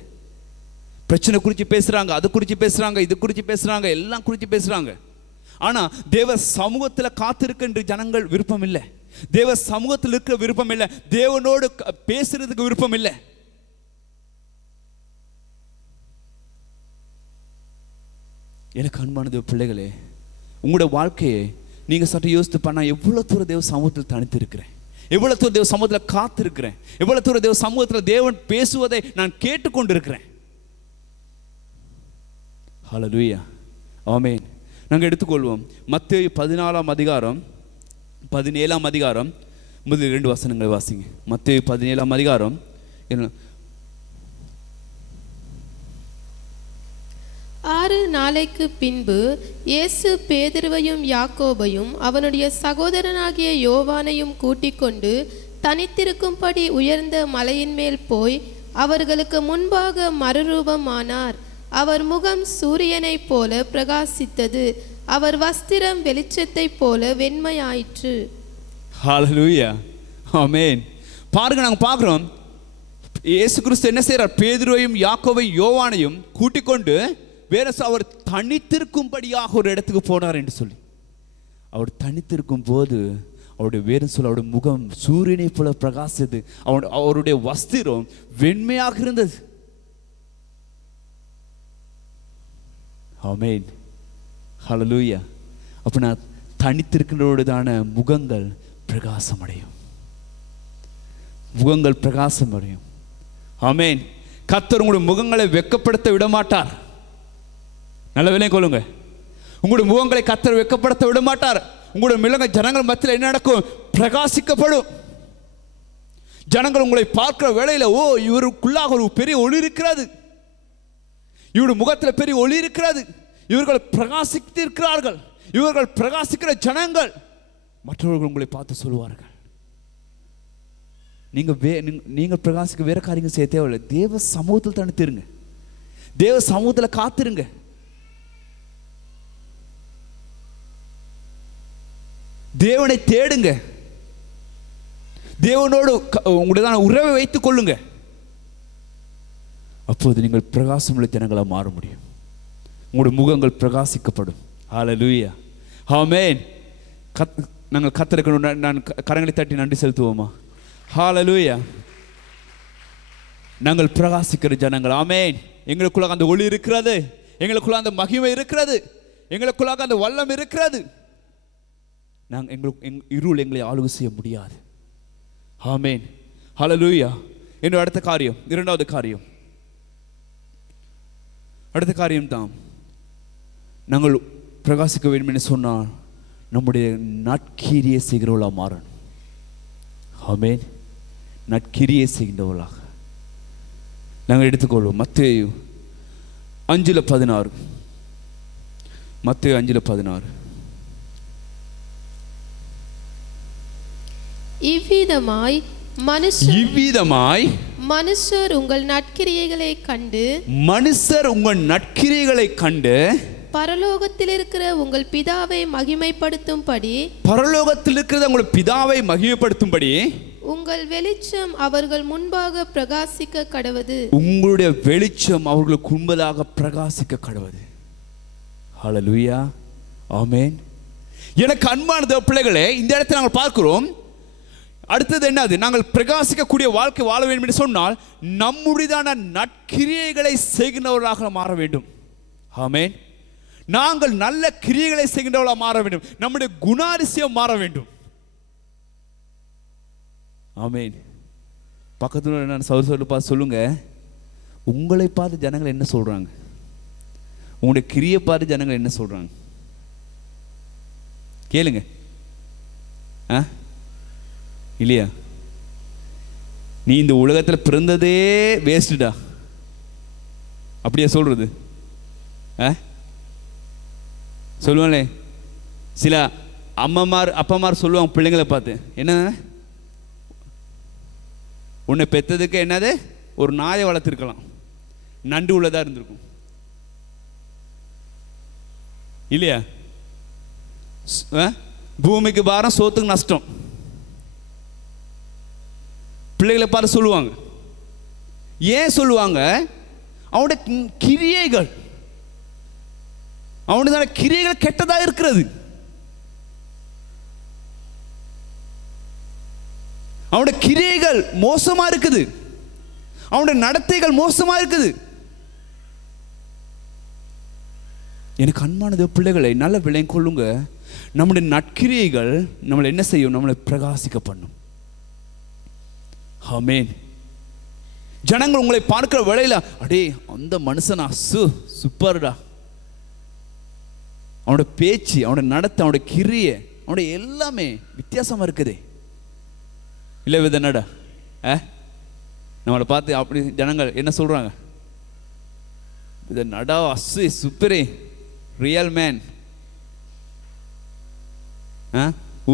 பிரச்சனை குறித்து பேசுறாங்க, அது குறித்து பேசுறாங்க, இது குறித்து பேசுறாங்க, எல்லாம் குறித்து பேசுறாங்க. ஆனா தேவ சமூகத்தில் காத்திருக்கின்ற ஜனங்கள் விருப்பம் இல்லை, தேவ சமூகத்தில் இருக்க விருப்பம் இல்லை, தேவனோடு பேசுறதுக்கு விருப்பம் இல்லை. எனக்கு அன்பான தேவ பிள்ளைகளே, உங்களோட வாழ்க்கையை நீங்க சற்று யோசித்து பண்ணா, எவ்வளவு தூரம் தேவ சமூகத்தில் தனித்து இருக்கிறேன், எவ்வளவு தூரம் தேவ சமூகத்தில் காத்திருக்கிறேன், எவ்வளவு தூரம் தேவ சமூகத்தில் தேவன் பேசுவதை நான் கேட்டுக்கொண்டிருக்கிறேன். ஹல்லேலூயா, ஆமென். நாங்கள் எடுத்துக்கொள்வோம் மத்தேயு 14ஆம் அதிகாரம் 17ஆம் அதிகாரம் முதல் 2 வசனங்களை வாசிங்க. மத்தேயு 17ஆம் அதிகாரம். 6 நாளைக்கு பின்பு இயேசு பேதுருவையும் யாக்கோபையும் அவனுடைய சகோதரனாகிய யோவானையும் கூட்டிக் கொண்டு தனித்திருக்கும்படி உயர்ந்த மலையின் மேல் போய் அவர்களுக்கு முன்பாக மறுரூபமானார். அவர் முகம் சூரியனைப் போல பிரகாசித்தது, அவர் வஸ்திரம் வெளிச்சத்தைப் போல வெண்மையாயிற்று. ஹல்லேலூயா, ஆமென். பாருங்க, நாங்கள் பார்க்கிறோம் இயேசு கிறிஸ்து என்ன செய்கிறார், பேதுருவையும் யாக்கோபையும் யோவானையும் கூட்டிக் கொண்டு வேற அவர் தனித்திருக்கும்படியாக ஒரு இடத்துக்கு போனார் என்று சொல்லி. அவர் தனித்திருக்கும் போது அவருடைய வேறு சொல்ல அவருடைய முகம் சூரியனை போல பிரகாசித்தது, அவருடைய வஸ்திரம் வெண்மையாக இருந்தது. ஆமென், ஹல்லேலூயா. அப்படின்னா தனித்திருக்கின்றவருடையதான முகங்கள் பிரகாசம் அடையும், முகங்கள் பிரகாசம் அடையும். ஆமென். கர்த்தர் உங்களுடைய முகங்களை வெட்கப்படுத்த விட மாட்டார். நல்ல விலையை கொள்ளுங்க. உங்களுடைய முகங்களை கர்த்தர் வெட்கப்படுத்த விட மாட்டார். உங்களுடைய மிளங்க ஜனங்கள் மத்தியில் என்ன நடக்கும், பிரகாசிக்கப்படும். ஜனங்கள் உங்களை பார்க்கிற வேளையில், ஓ இவருக்குள்ளாக ஒரு பெரிய ஒளி இருக்கிறது, இவருடைய முகத்தில் பெரிய ஒளி இருக்கிறது, இவர்கள் பிரகாசித்து இருக்கிறார்கள், இவர்கள் பிரகாசிக்கிற ஜனங்கள், மற்றவர்கள் உங்களை பார்த்து சொல்லுவார்கள். நீங்கள் பிரகாசிக்க வேற காரியங்கள் செய்ய தேவையில்லை. தேவ சமூகத்தில் தனித்திருங்க, தேவ சமூகத்தில் காத்திருங்க. தேவனை தேடுங்க, தேவனோடு உங்களுடைய உறவை வைத்துக் கொள்ளுங்க. அப்போது நீங்கள் பிரகாசமுள்ள ஜனங்களாக மாற முடியும். உங்களுடைய முகங்கள் பிரகாசிக்கப்படும். ஹல்லேலூயா, ஆமென். நாங்கள் கர்த்தருக்கு நான் கரங்களை தட்டி நன்றி செலுத்துவோமா? ஹல்லேலூயா. நாங்கள் பிரகாசிக்கிற ஜனங்கள். ஆமென். எங்களுக்குள்ளாக அந்த ஒளி இருக்கிறது, எங்களுக்குள்ள அந்த மகிமை இருக்கிறது, எங்களுக்குள்ளாக அந்த வல்லம் இருக்கிறது. இருள் எங்களை ஆளுகை செய்ய முடியாது. ஆமென், ஹல்லேலூயா. என்னோட அடுத்த காரியம், இரண்டாவது காரியம், அடுத்த காரியம் தான் நாங்கள் பிரகாசிக்க வேண்டும் என்று சொன்னால் நம்முடைய நற்கிரியை செய்கிறவர்களாக மாறணும். ஆமென். நற்கிரியை செய்கின்றவர்களாக நாங்கள் எடுத்துக்கொள்வோம். மத்தேயு 5:16. மத்தேயு 5:16. இவ்விதமாய் மனுஷர் உங்கள் நற்கிரியைகளை கண்டு பரலோகத்தில் இருக்கிற உங்கள் பிதாவை மகிமைப்படுத்தும்படி உங்கள் வெளிச்சம் அவர்கள் முன்பாக பிரகாசிக்க கடவது. உங்களுடைய வெளிச்சம் அவர்களுக்கு முன்பதாக பிரகாசிக்க கடவது. ஹல்லேலூயா, ஆமென். எனக்கு அன்பான தேவ பிள்ளைகளே, இந்த இடத்துல நாங்கள் பார்க்கிறோம். அடுத்தது என்னது? நாங்கள் பிரகாசிக்கக்கூடிய வாழ்க்கை வாழ வேண்டும் என்று சொன்னால் நம்முடையதான நற்கிரியைகளை செய்கின்றவர்களாக மாற வேண்டும். ஆமென். நாங்கள் நல்ல கிரியைகளை செய்கின்றவர்களாக மாற வேண்டும். நம்முடைய குணாதிசயம் மாற வேண்டும். ஆமென். பக்கத்துல நான் சௌர் பார்த்து சொல்லுங்க, உங்களை பார்த்து ஜனங்கள் என்ன சொல்றாங்க? உங்களுடைய கிரியை பார்த்து ஜனங்கள் என்ன சொல்றாங்க? கேளுங்க. இல்லையா? நீ இந்த உலகத்தில் பிறந்ததே வேஸ்டுடா, அப்படியே சொல்றது? சொல்லுவாங்களே சில அப்பமார் சொல்லுவாங்க பிள்ளைங்களை பார்த்து, என்ன உன்னை பெற்றதுக்கு என்னது, ஒரு நாயை வளர்த்துருக்கலாம், நண்டு உள்ளதா இருந்திருக்கும். இல்லையா? பூமிக்கு பாரம், சோத்துக்கு நஷ்டம். பிள்ளைகளை பார்த்து சொல்லுவாங்க. ஏன் சொல்லுவாங்க? அவனுடைய கிரியைகள், அவனுடைய கிரியைகள் கெட்டதாக இருக்கிறது. அவனுடைய கிரியைகள் மோசமா இருக்குது, அவனுடைய நடத்தைகள் மோசமா இருக்குது. எனக்கு அன்பானது பிள்ளைகளை நல்ல விளங்கிக் கொள்ளுங்க. நம்முடைய நற்கிரியைகள் நம்மளை என்ன செய்யும்? நம்மளை பிரகாசிக்க பண்ணும். ஆமென். ஜனங்கள் உங்களை பார்க்கிற வேளையில, அடே அந்த மனுஷனா சூப்பர்டா, அவனோட பேச்சு, அவனோட நடத்தை, அவனோட கிரியை, அவனோட எல்லாமே வித்தியாசமா இருக்குதே. இல்லை வித நட நம்மளை பார்த்து அப்படி ஜனங்கள் என்ன சொல்றாங்க? இத நடா சூப்பரே, ரியல் மேன்.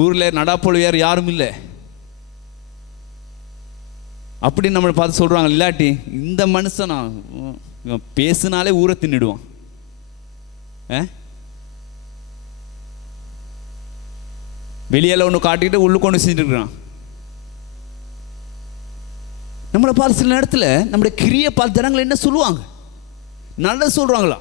ஊர்ல நடா போல வேறு யாரும் இல்லை அப்படின்னு நம்மளை பார்த்து சொல்றாங்க. இல்லாட்டி இந்த மனுஷனா பேசினாலே ஊரை தின்னுடுவான். வெளியில ஒன்று காட்டிக்கிட்டு உள்ளுக்கு ஒன்று செஞ்சுட்டு இருக்கிறான். நம்மளை பார்த்து சில நேரத்தில் நம்முடைய கிரியை பார்த்து ஜனங்கள் என்ன சொல்லுவாங்க? நல்லது சொல்றாங்களா?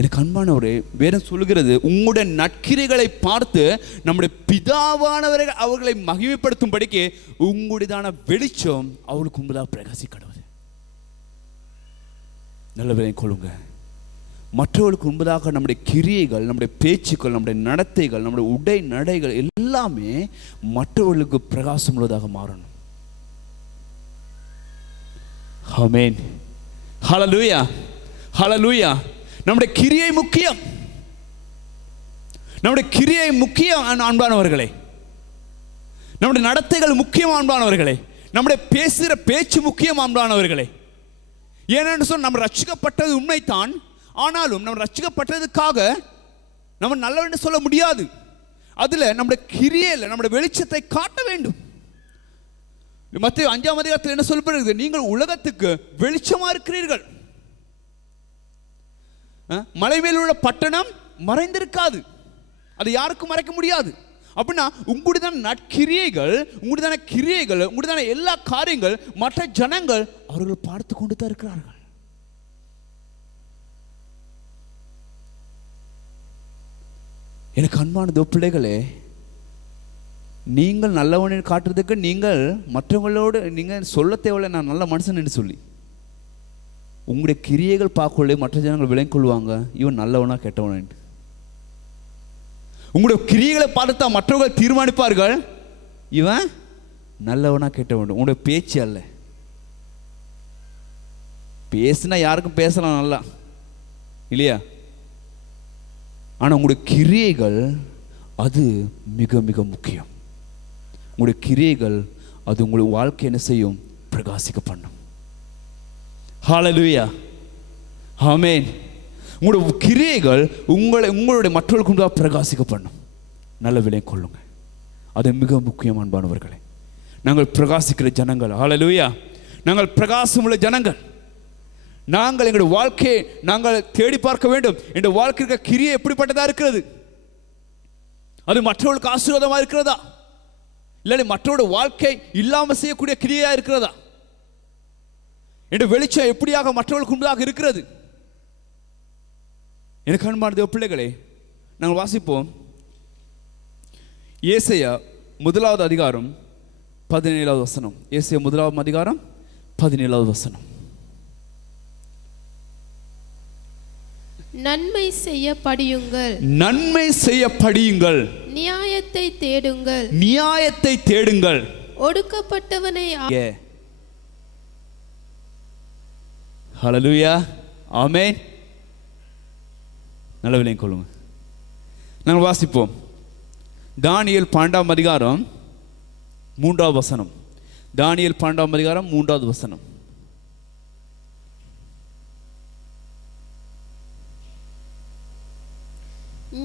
எனக்கு அன்பானவரே, வேதம் சொல்லுகிறது, உங்களுடைய நற்கிரிகளை பார்த்து நம்முடைய பிதாவானவர்கள் அவர்களை மகிமைப்படுத்தும்படிக்கு உங்களுடையதான வெளிச்சம் அவளுக்கு முன்பதாக பிரகாசிக்கிறது. நல்ல விலை கொள்ளுங்க. மற்றவர்களுக்கு முன்பதாக நம்முடைய கிரியைகள், நம்முடைய பேச்சுக்கள், நம்முடைய நடத்தைகள், நம்முடைய உடை நடைகள் எல்லாமே மற்றவர்களுக்கு பிரகாசம் உள்ளதாக மாறணும். ஆமென். ஹல்லேலூயா, ஹல்லேலூயா. நம்முடைய கிரியை முக்கியம், நம்முடைய கிரியை முக்கியம் அன்பானவர்களே. நம்முடைய நடத்தைகள் முக்கியம் அன்பானவர்களே. நம்முடைய பேசுகிற பேச்சு முக்கியம் அன்பானவர்களே. ஏனென்று சொன்னால் நம்ம ரட்சிக்கப்பட்டது உண்மைத்தான், ஆனாலும் நம்ம ரட்சிக்கப்பட்டதுக்காக நம்ம நல்லவென்று சொல்ல முடியாது. அதில் நம்முடைய கிரியையில் நம்முடைய வெளிச்சத்தை காட்ட வேண்டும். மத்தேயு 5ஆம் அதிகாரத்தில் என்ன சொல்லப்படுகிறது? நீங்கள் உலகத்துக்கு வெளிச்சமா இருக்கிறீர்கள். மலை மேல் உள்ள பட்டணம் மறைந்திருக்காது, அது யாருக்கும் மறைக்க முடியாது. அப்படின்னா உங்களுடைய நற்கிரியைகள், உங்களுடைய கிரியைகள், உங்களுடைய எல்லா காரியங்கள் மற்ற ஜனங்கள் அவர்கள் பார்த்து கொண்டு தான் இருக்கிறார்கள். எனக்கு அன்பான பிள்ளைகளே, நீங்கள் நல்லவனை காட்டுறதுக்கு நீங்கள் மற்றவங்களோடு நீங்கள் சொல்ல தேவையில்லை நான் நல்ல மனுஷன் என்று சொல்லி. உங்களுடைய கிரியைகள் பார்க்கொள்ளே மற்ற ஜனங்கள் விளங்கிக் கொள்வாங்க இவன் நல்லவனா கெட்டவன். உங்களுடைய கிரியைகளை பார்த்து தான் மற்றவர்கள் தீர்மானிப்பார்கள் இவன் நல்லவனா கெட்டவன். உங்களுடைய பேச்சு அல்ல. பேசுனா யாருக்கும் பேசலாம் நல்லா இல்லையா? ஆனால் உங்களுடைய கிரியைகள் அது மிக மிக முக்கியம். உங்களுடைய கிரியைகள் அது உங்களுடைய வாழ்க்கை என்ன செய்யும்? பிரகாசிக்க பண்ணும். ஹல்லேலூயா, ஆமென். உங்களுடைய கிரியைகள் உங்களுடைய மற்றவர்களுக்கு பிரகாசிக்க பண்ணும். நல்ல விலை கொள்ளுங்க, அது மிக முக்கியம். அன்பானவர்களே, நாங்கள் பிரகாசிக்கிற ஜனங்கள். ஹல்லேலூயா, நாங்கள் பிரகாசம் உள்ள ஜனங்கள். நாங்கள் எங்களுடைய வாழ்க்கையை நாங்கள் தேடி பார்க்க வேண்டும். எங்களுடைய வாழ்க்கை கிரியை எப்படிப்பட்டதா இருக்கிறது? அது மற்றவர்களுக்கு ஆசீர்வாதமா இருக்கிறதா, இல்லை மற்றவருடைய வாழ்க்கை இல்லாமல் செய்யக்கூடிய கிரியா இருக்கிறதா? என்னுடைய வெளிச்சம் எப்படியாக மற்றவர்களுக்கு உண்டாக இருக்கிறது? எனக்கு அன்பான பிள்ளைகளே, நாங்கள் வாசிப்போம் ஏசாயா 1ஆவது அதிகாரம் 17வது வசனம். ஏசாயா 1ஆம் அதிகாரம் 17வது வசனம். நன்மை செய்ய படியுங்கள், நன்மை செய்ய படியுங்கள், நியாயத்தை தேடுங்கள், நியாயத்தை தேடுங்கள், ஒடுக்கப்பட்டவனை. ஹல்லேலூயா, ஆமென். நல்ல விலை கொள்ளுங்க. நாங்கள் வாசிப்போம் தானியேல் 12ஆம் அதிகாரம் 3வது வசனம். தானியேல் 12ஆம் அதிகாரம் 3வது வசனம்.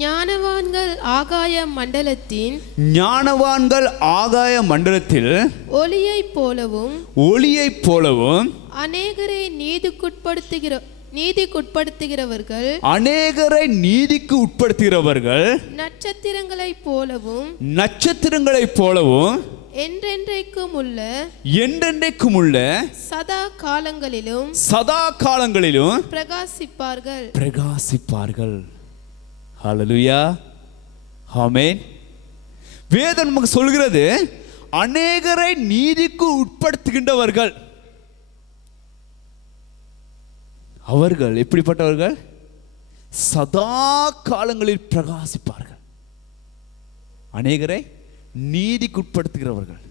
ஞானவான்கள் ஆகாய மண்டலத்தின், ஞானவான்கள் ஆகாய மண்டலத்தில் ஒளியைப் போலவும், ஒளியைப் போலவும், அநேகரை நீதிக்குட்படுத்துகிறவர்கள், அநேகரை நீதிக்கு உட்படுத்துகிறவர்கள், நட்சத்திரங்களைப் போலவும், நட்சத்திரங்களைப் போலவும், என்றென்றைக்கும் உள்ள சதா காலங்களிலும், சதா காலங்களிலும் பிரகாசிப்பார்கள், பிரகாசிப்பார்கள். ஹல்லேலூயா, ஆமென். வேதம் நமக்கு சொல்கிறது அநேகரை நீதிக்கு உட்படுத்துகின்றவர்கள். அவர்கள் எப்படிப்பட்டவர்கள்? சதா காலங்களில் பிரகாசிப்பார்கள். அநேகரை நீதிக்கு உட்படுத்துகிறவர்கள்.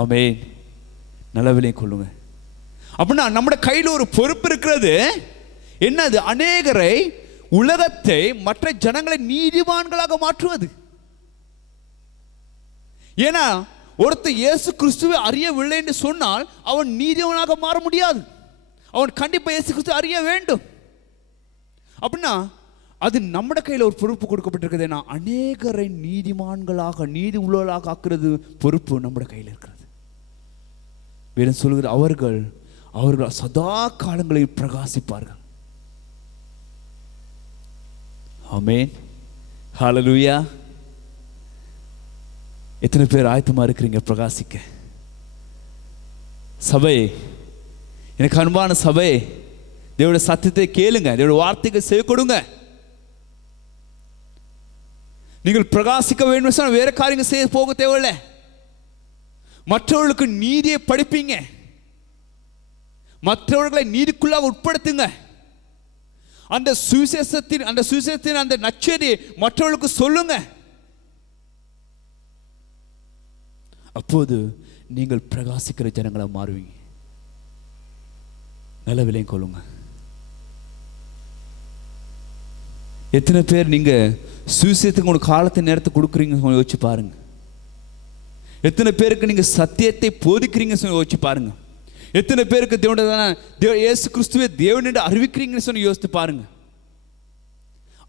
ஆமென். நல்ல விலை கொள்ளுங்க. அப்படின்னா நம்முடைய கையில் ஒரு பொறுப்பு இருக்கிறது. என்னது? அநேகரை, உலகத்தை, மற்ற ஜனங்களை நீதிமான்களாக மாற்றுவது. ஏன்னா ஒருத்தர் இயேசு கிறிஸ்துவை அறியவில்லை என்று சொன்னால் அவன் நீதிமானாக மாற முடியாது. அவன் கண்டிப்பாக இயேசு கிறிஸ்துவை அறிய வேண்டும். அப்படின்னா அது நம்முடைய கையில் ஒரு பொறுப்பு கொடுக்கப்பட்டிருக்கிறது. ஏன்னா அநேகரை நீதிமான்களாக, நீதி உள்ளவர்களாக ஆக்குறது பொறுப்பு நம்முடைய கையில் இருக்கிறது. வேதம் சொல்கிற அவர்கள் சதா காலங்களில் பிரகாசிப்பார்கள். ஆமென். ஹல்லேலூயா. எத்தனை பேர் ஆயத்தமா இருக்கிறீங்க பிரகாசிக்க? சபை, எனக்கு அன்பான சபை, தேவனுடைய சத்தியத்தை கேளுங்க, தேவனுடைய வார்த்தைக்கு செவி கொடுங்க. நீங்கள் பிரகாசிக்க வேண்டும் சொன்னால் வேற காரியங்கள் செய்ய போக தேவையில்லை. மற்றவர்களுக்கு நீதியை படிப்பீங்க, மற்றவர்களை நீதிக்குள்ளாக உட்படுத்துங்க. அந்த சுவிசேஷத்தின் அந்த நற்செய்தியை மற்றவர்களுக்கு சொல்லுங்க. அப்போது நீங்கள் பிரகாசிக்கிற ஜனங்களா மாறுவீங்க. நல்ல விலையும் கொள்ளுங்க. எத்தனை பேர் நீங்க சுவிசேஷத்துக்கு ஒரு காலத்தை நேரத்தை கொடுக்குறீங்க யோசிச்சு பாருங்க. எத்தனை பேருக்கு நீங்க சத்தியத்தை போதிக்கிறீங்க யோசிச்சு பாருங்க. எத்தனை பேருக்கு இயேசு கிறிஸ்துவை தேவன் என்று அறிவிக்கிறீங்கன்னு சொல்லி யோசித்து பாருங்க.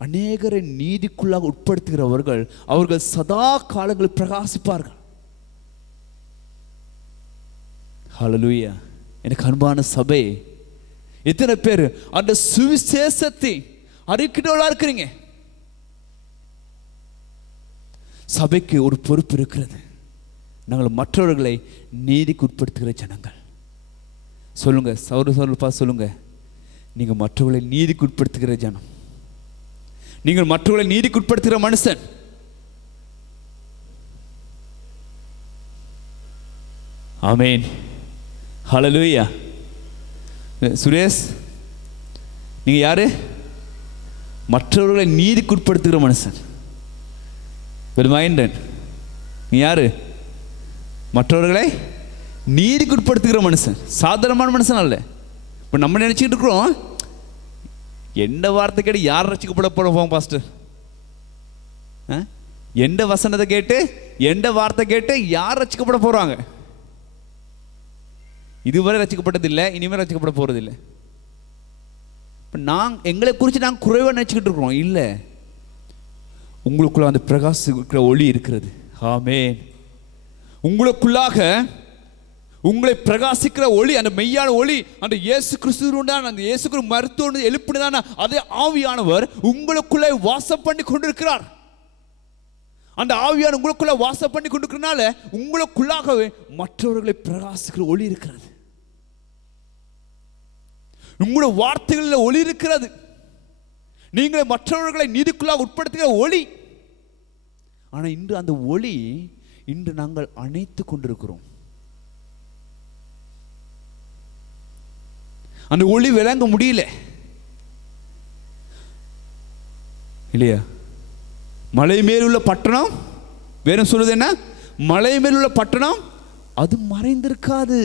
அநேகரை நீதிக்குள்ளாக உட்படுத்துகிறவர்கள் அவர்கள் சதா காலங்களில் பிரகாசிப்பார்கள். ஹல்லேலூயா. எனக்கு அன்பான சபை, எத்தனை பேர் அந்த சுவிசேஷத்தை அறிக்கையோட இருக்கிறீங்க? சபைக்கு ஒரு பொறுப்பு இருக்கிறது. நாங்கள் மற்றவர்களை நீதிக்கு உட்படுத்துகிற ஜனங்கள். சொல்லுங்க சௌரப்பா, சொல்லுங்க, நீங்க மற்றவர்களை நீதிக்கு உட்படுத்துகிற ஜனம், நீங்கள் மற்றவர்களை நீதிக்கு உட்படுத்துகிற மனுஷன். ஆமென், ஹல்லேலூயா. சுரேஷ், நீங்க யாரு? மற்றவர்களை நீதிக்கு உட்படுத்துகிற மனுஷன். மைண்டன், நீ யாரு? மற்றவர்களை நீதிக்கு உட்படுத்துகிற மனுஷன். சாதாரணமான மனுஷன் அல்ல. இப்போ நம்ம நினைச்சிட்டு இருக்கிறோம், எந்த வார்த்தை கேட்டு யார் ரட்சிக்கப்பட போறோம் பாஸ்டர்? எந்த வசனத்தை கேட்டு, எந்த வார்த்தை கேட்டு யார் ரட்சிக்கப்பட போறாங்க? இதுவரை ரட்சிக்கப்பட்டதில்லை, இனிமேல் ரட்சிக்கப்பட போறதில்லை. இப்போ எங்களை குறித்து நாங்கள் குறைவாக நினச்சிக்கிட்டு இருக்கிறோம். இல்லை, உங்களுக்குள்ள அந்த பிரகாசிக்கிற ஒளி இருக்கிறது. ஆமென். உங்களுக்குள்ளாக உங்களை பிரகாசிக்கிற ஒளி, அந்த மெய்யான ஒளி, அந்த இயேசு கிறிஸ்துவுடன், அந்த இயேசு கிறிஸ்து மருத்துவ எழுப்பினதான அதே ஆவியானவர் உங்களுக்குள்ளே வாசம் பண்ணி கொண்டிருக்கிறார். அந்த ஆவியான உங்களுக்குள்ள வாசம் பண்ணி கொண்டிருக்கிறனால உங்களுக்குள்ளாகவே மற்றவர்களை பிரகாசிக்கிற ஒளி இருக்கிறது. உங்களுடைய வார்த்தைகளில் ஒளி இருக்கிறது. நீங்களே மற்றவர்களை நீதிக்குள்ளாக உட்படுத்துகிற ஒளி. ஆனால் இன்று அந்த ஒளி இன்று நாங்கள் அணைத்து கொண்டிருக்கிறோம். அந்த ஒளி விளங்க முடியல இல்லையா? மலை மேலுள்ள பட்டணம், வேற சொல்லுது என்ன? மலை மேலுள்ள பட்டணம் அது மறைந்திருக்காது.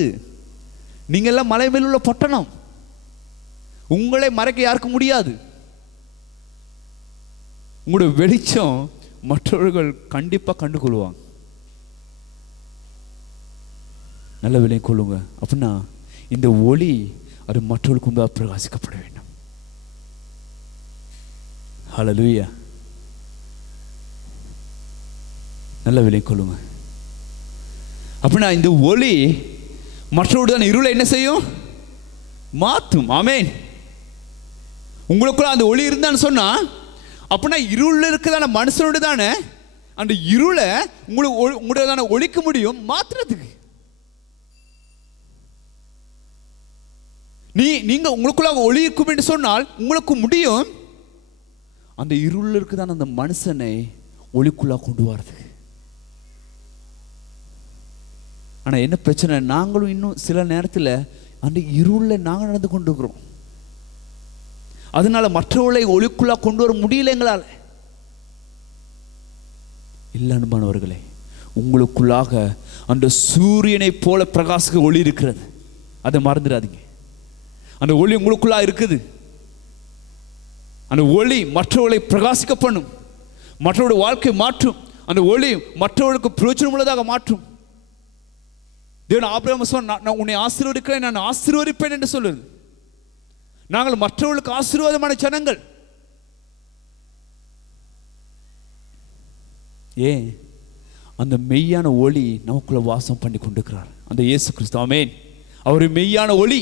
நீங்க எல்லாம் மலை மேலுள்ள பட்டணம், உங்களை மறைக்க யாருக்கும் முடியாது. உங்களுடைய வெளிச்சம் மற்றவர்கள் கண்டிப்பா கண்டுகொள்வாங்க. நல்ல விலையை கொள்ளுங்க. அப்படின்னா இந்த ஒளி அது மற்றவர்களுக்கு முன்பாக பிரகாசிக்கப்பட வேண்டும். ஹல்லேலூயா. நல்ல விலை கொள்ளுங்க. அப்படின்னா இந்த ஒளி மற்றவருடைய இருளை என்ன செய்யும்? மாற்றும். ஆமென். உங்களுக்குள்ள அந்த ஒளி இருந்தான்னு சொன்னா, அப்படின்னா இருள் இருக்குதான மனுஷனோட தானே அந்த இருளை உங்களுடைய தானே ஒழிக்க முடியும், மாற்றுறதுக்கு. நீங்க உங்களுக்குள்ள ஒளி இருக்கும் என்று சொன்னால் உங்களுக்கு முடியும் அந்த இருள் இருக்குதான அந்த மனுஷனை ஒளிக்குள்ள கொண்டு வரதுக்கு. ஆனா என்ன பிரச்சனை? நாங்களும் இன்னும் சில நேரத்தில் அந்த இருளில் நாங்கள் நடந்து கொண்டு இருக்கிறோம். அதனால மற்றவர்களை ஒளிக்குள்ளா கொண்டு வர முடியல எங்களால். இல்லை அன்பானவர்களே, உங்களுக்குள்ளாக அந்த சூரியனை போல பிரகாசிக்க ஒளி இருக்கிறது. அதை மறந்துடாதீங்க. அந்த ஒளி உங்களுக்குள்ளா இருக்குது. அந்த ஒளி மற்றவர்களை பிரகாசிக்க பண்ணும், மற்றவருடைய வாழ்க்கை மாற்றும். அந்த ஒளி மற்றவர்களுக்கு பிரயோஜனம் உள்ளதாக மாற்றும். தேவன் ஆபிரகாம் சொன்னார், நான் உன்னை ஆசீர்வதிக்கிறேன், நான் ஆசீர்வதிப்பேன் என்று சொல்லுது. நாங்கள் மற்றவர்களுக்கு ஆசீர்வாதமான ஜனங்கள். ஏன்? அந்த மெய்யான ஒளி நமக்குள்ள வாசம் பண்ணி கொண்டிருக்கிறார், அந்த இயேசு கிறிஸ்து. ஆமென். அவர் மெய்யான ஒளி.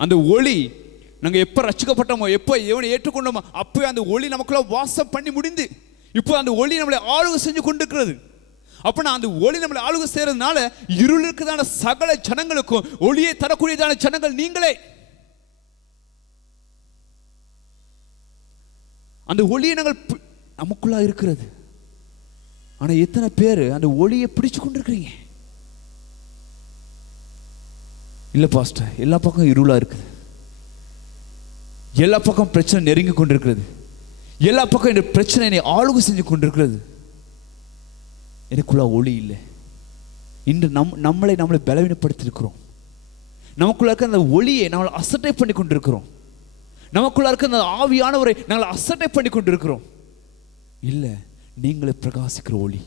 அந்த ஒளி நாங்கள் எப்போ ரட்சிக்கப்பட்டோமோ, எப்போ எவனை ஏற்றுக்கொண்டோமோ, அப்போ அந்த ஒளி நமக்குள்ள வாசம் பண்ணி முடிந்து இப்போ அந்த ஒளி நம்மளை ஆளுகை செஞ்சு கொண்டிருக்கிறது. அப்படின்னா அந்த ஒளி நம்மளை ஆளுகை செய்யறதுனால இருள் இருக்குதான சகல ஜனங்களுக்கும் ஒளியை தரக்கூடியதான ஜனங்கள் நீங்களே. அந்த ஒளியை நாங்கள் நமக்குள்ளா இருக்கிறது. ஆனா எத்தனை பேர் அந்த ஒளியை பிடிச்சு கொண்டிருக்கிறீங்க? இல்ல பாஸ்டர், எல்லா பக்கம் இருளா இருக்குது, எல்லா பக்கம் பிரச்சனை நெருங்கி கொண்டிருக்கிறது, எல்லா பக்கம் இந்த பிரச்சனை என்னை ஆளுகை செஞ்சு கொண்டிருக்கிறது, எனக்குள்ள ஒளி இல்லை. இன்று நம்மளை பலவீனப்படுத்திருக்கிறோம். நமக்குள்ள இருக்க அந்த ஒளியை நம்மளை அசட்டை பண்ணி கொண்டிருக்கிறோம். நமக்குள்ள இருக்க அந்த ஆவியானவரை நாங்கள் அசட்டை பண்ணி கொண்டிருக்கிறோம். இல்லை, நீங்களே பிரகாசிக்கிற ஒளி,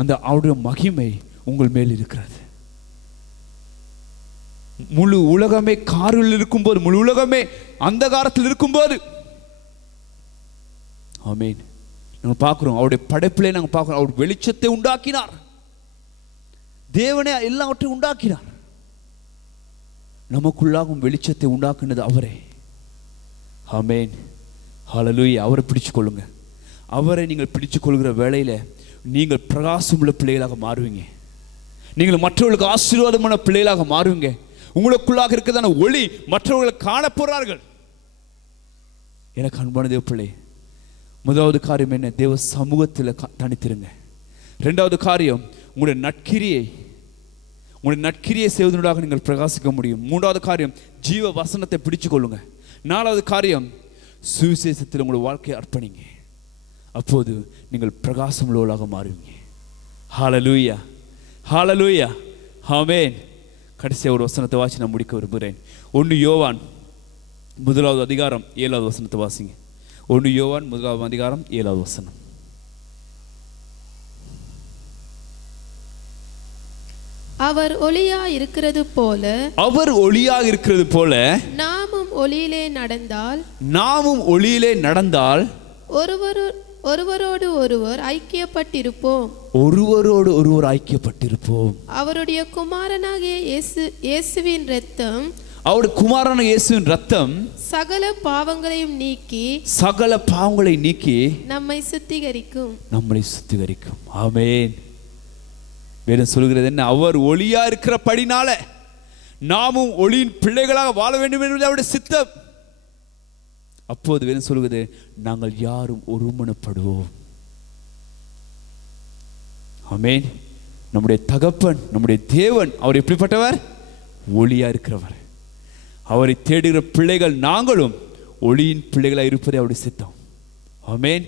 அந்த அவருடைய மகிமை உங்கள் மேல் இருக்கிறது. முழு உலகமே காரில் இருக்கும்போது, முழு உலகமே அந்தகாரத்தில் இருக்கும்போது, ஆமென், நாங்கள் பார்க்கிறோம் அவருடைய படைப்பிலே நாங்கள் பார்க்கிறோம் அவர் வெளிச்சத்தை உண்டாக்கினார். தேவனே எல்லாவற்றையும் உண்டாக்கினார். நமக்குள்ளாகும் வெளிச்சத்தை உண்டாக்குனது அவரே. ஆமென், ஹல்லேலூயா. அவரை பிடிச்சு கொள்ளுங்க. அவரை நீங்கள் பிடிச்சு கொள்கிற வேளையில நீங்கள் பிரகாசமுள்ள பிள்ளைகளாக மாறுவீங்க. நீங்கள் மற்றவர்களுக்கு ஆசீர்வாதமான பிள்ளைகளாக மாறுவீங்க. உங்களுக்குள்ளாக இருக்கிறதான ஒளி மற்றவர்களை காண போறார்கள். எனக்கு அன்பான தேவ பிள்ளை, முதலாவது காரியம் என்ன? தேவ சமூகத்தில் தனித்திருங்க. இரண்டாவது காரியம், உங்களுடைய நற்கிரியை செய்வதனூடாக நீங்கள் பிரகாசிக்க முடியும். மூன்றாவது காரியம், ஜீவ வசனத்தை பிடிச்சு கொள்ளுங்க. நாலாவது காரியம், சுவிசேஷத்தில் உங்களுடைய வாழ்க்கையை அர்ப்பணிங்க. அப்போது நீங்கள் பிரகாசம் உள்ளவர்களாக மாறுவீங்க. ஹல்லேலூயா, ஹல்லேலூயா, ஆமென். கடைசியாக ஒரு வசனத்தை வாசி நான் முடிக்க விரும்புகிறேன். 1 யோவான் 1வது அதிகாரம் 7வது வசனத்தை வாசிங்க. 1 யோவான் 1வது அதிகாரம் 7வது வசனம். அவர் ஒளியா இருக்கிறது போல நாமும் ஒளியிலே நடந்தால் ஒருவரோடு ஒருவர் ஐக்கியப்பட்டிருப்போம். அவருடைய குமாரனாகிய இயேசுவின் இரத்தம் சகல பாவங்களையும் நீக்கி நம்மை சுத்திகரிக்கும். ஆமென். வேதம் சொல்கிறது என்ன? அவர் ஒளியா இருக்கிறபடினால நாமும் ஒளியின் பிள்ளைகளாக வாழ வேண்டும் என்பது அவருடைய சித்தம். அப்போது வேதம் சொல்கிறது, நாங்கள் யாரும் ஒருமனப்படுவோம். ஆமென். நம்முடைய தகப்பன், நம்முடைய தேவன், அவர் எப்படிப்பட்டவர்? ஒளியா இருக்கிறவர். அவரை தேடுகிற பிள்ளைகள் நாங்களும் ஒளியின் பிள்ளைகளாக இருப்பதே அவருடைய சித்தம். ஆமென்,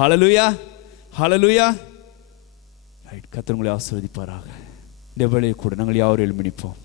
ஹல்லேலூயா, ஹல்லேலூயா. கர்த்தர் உங்களை ஆசீர்வதிப்பாராக. இந்த வேளையை கூட நாங்கள் யாவரும் எழும்பி நிற்போம்.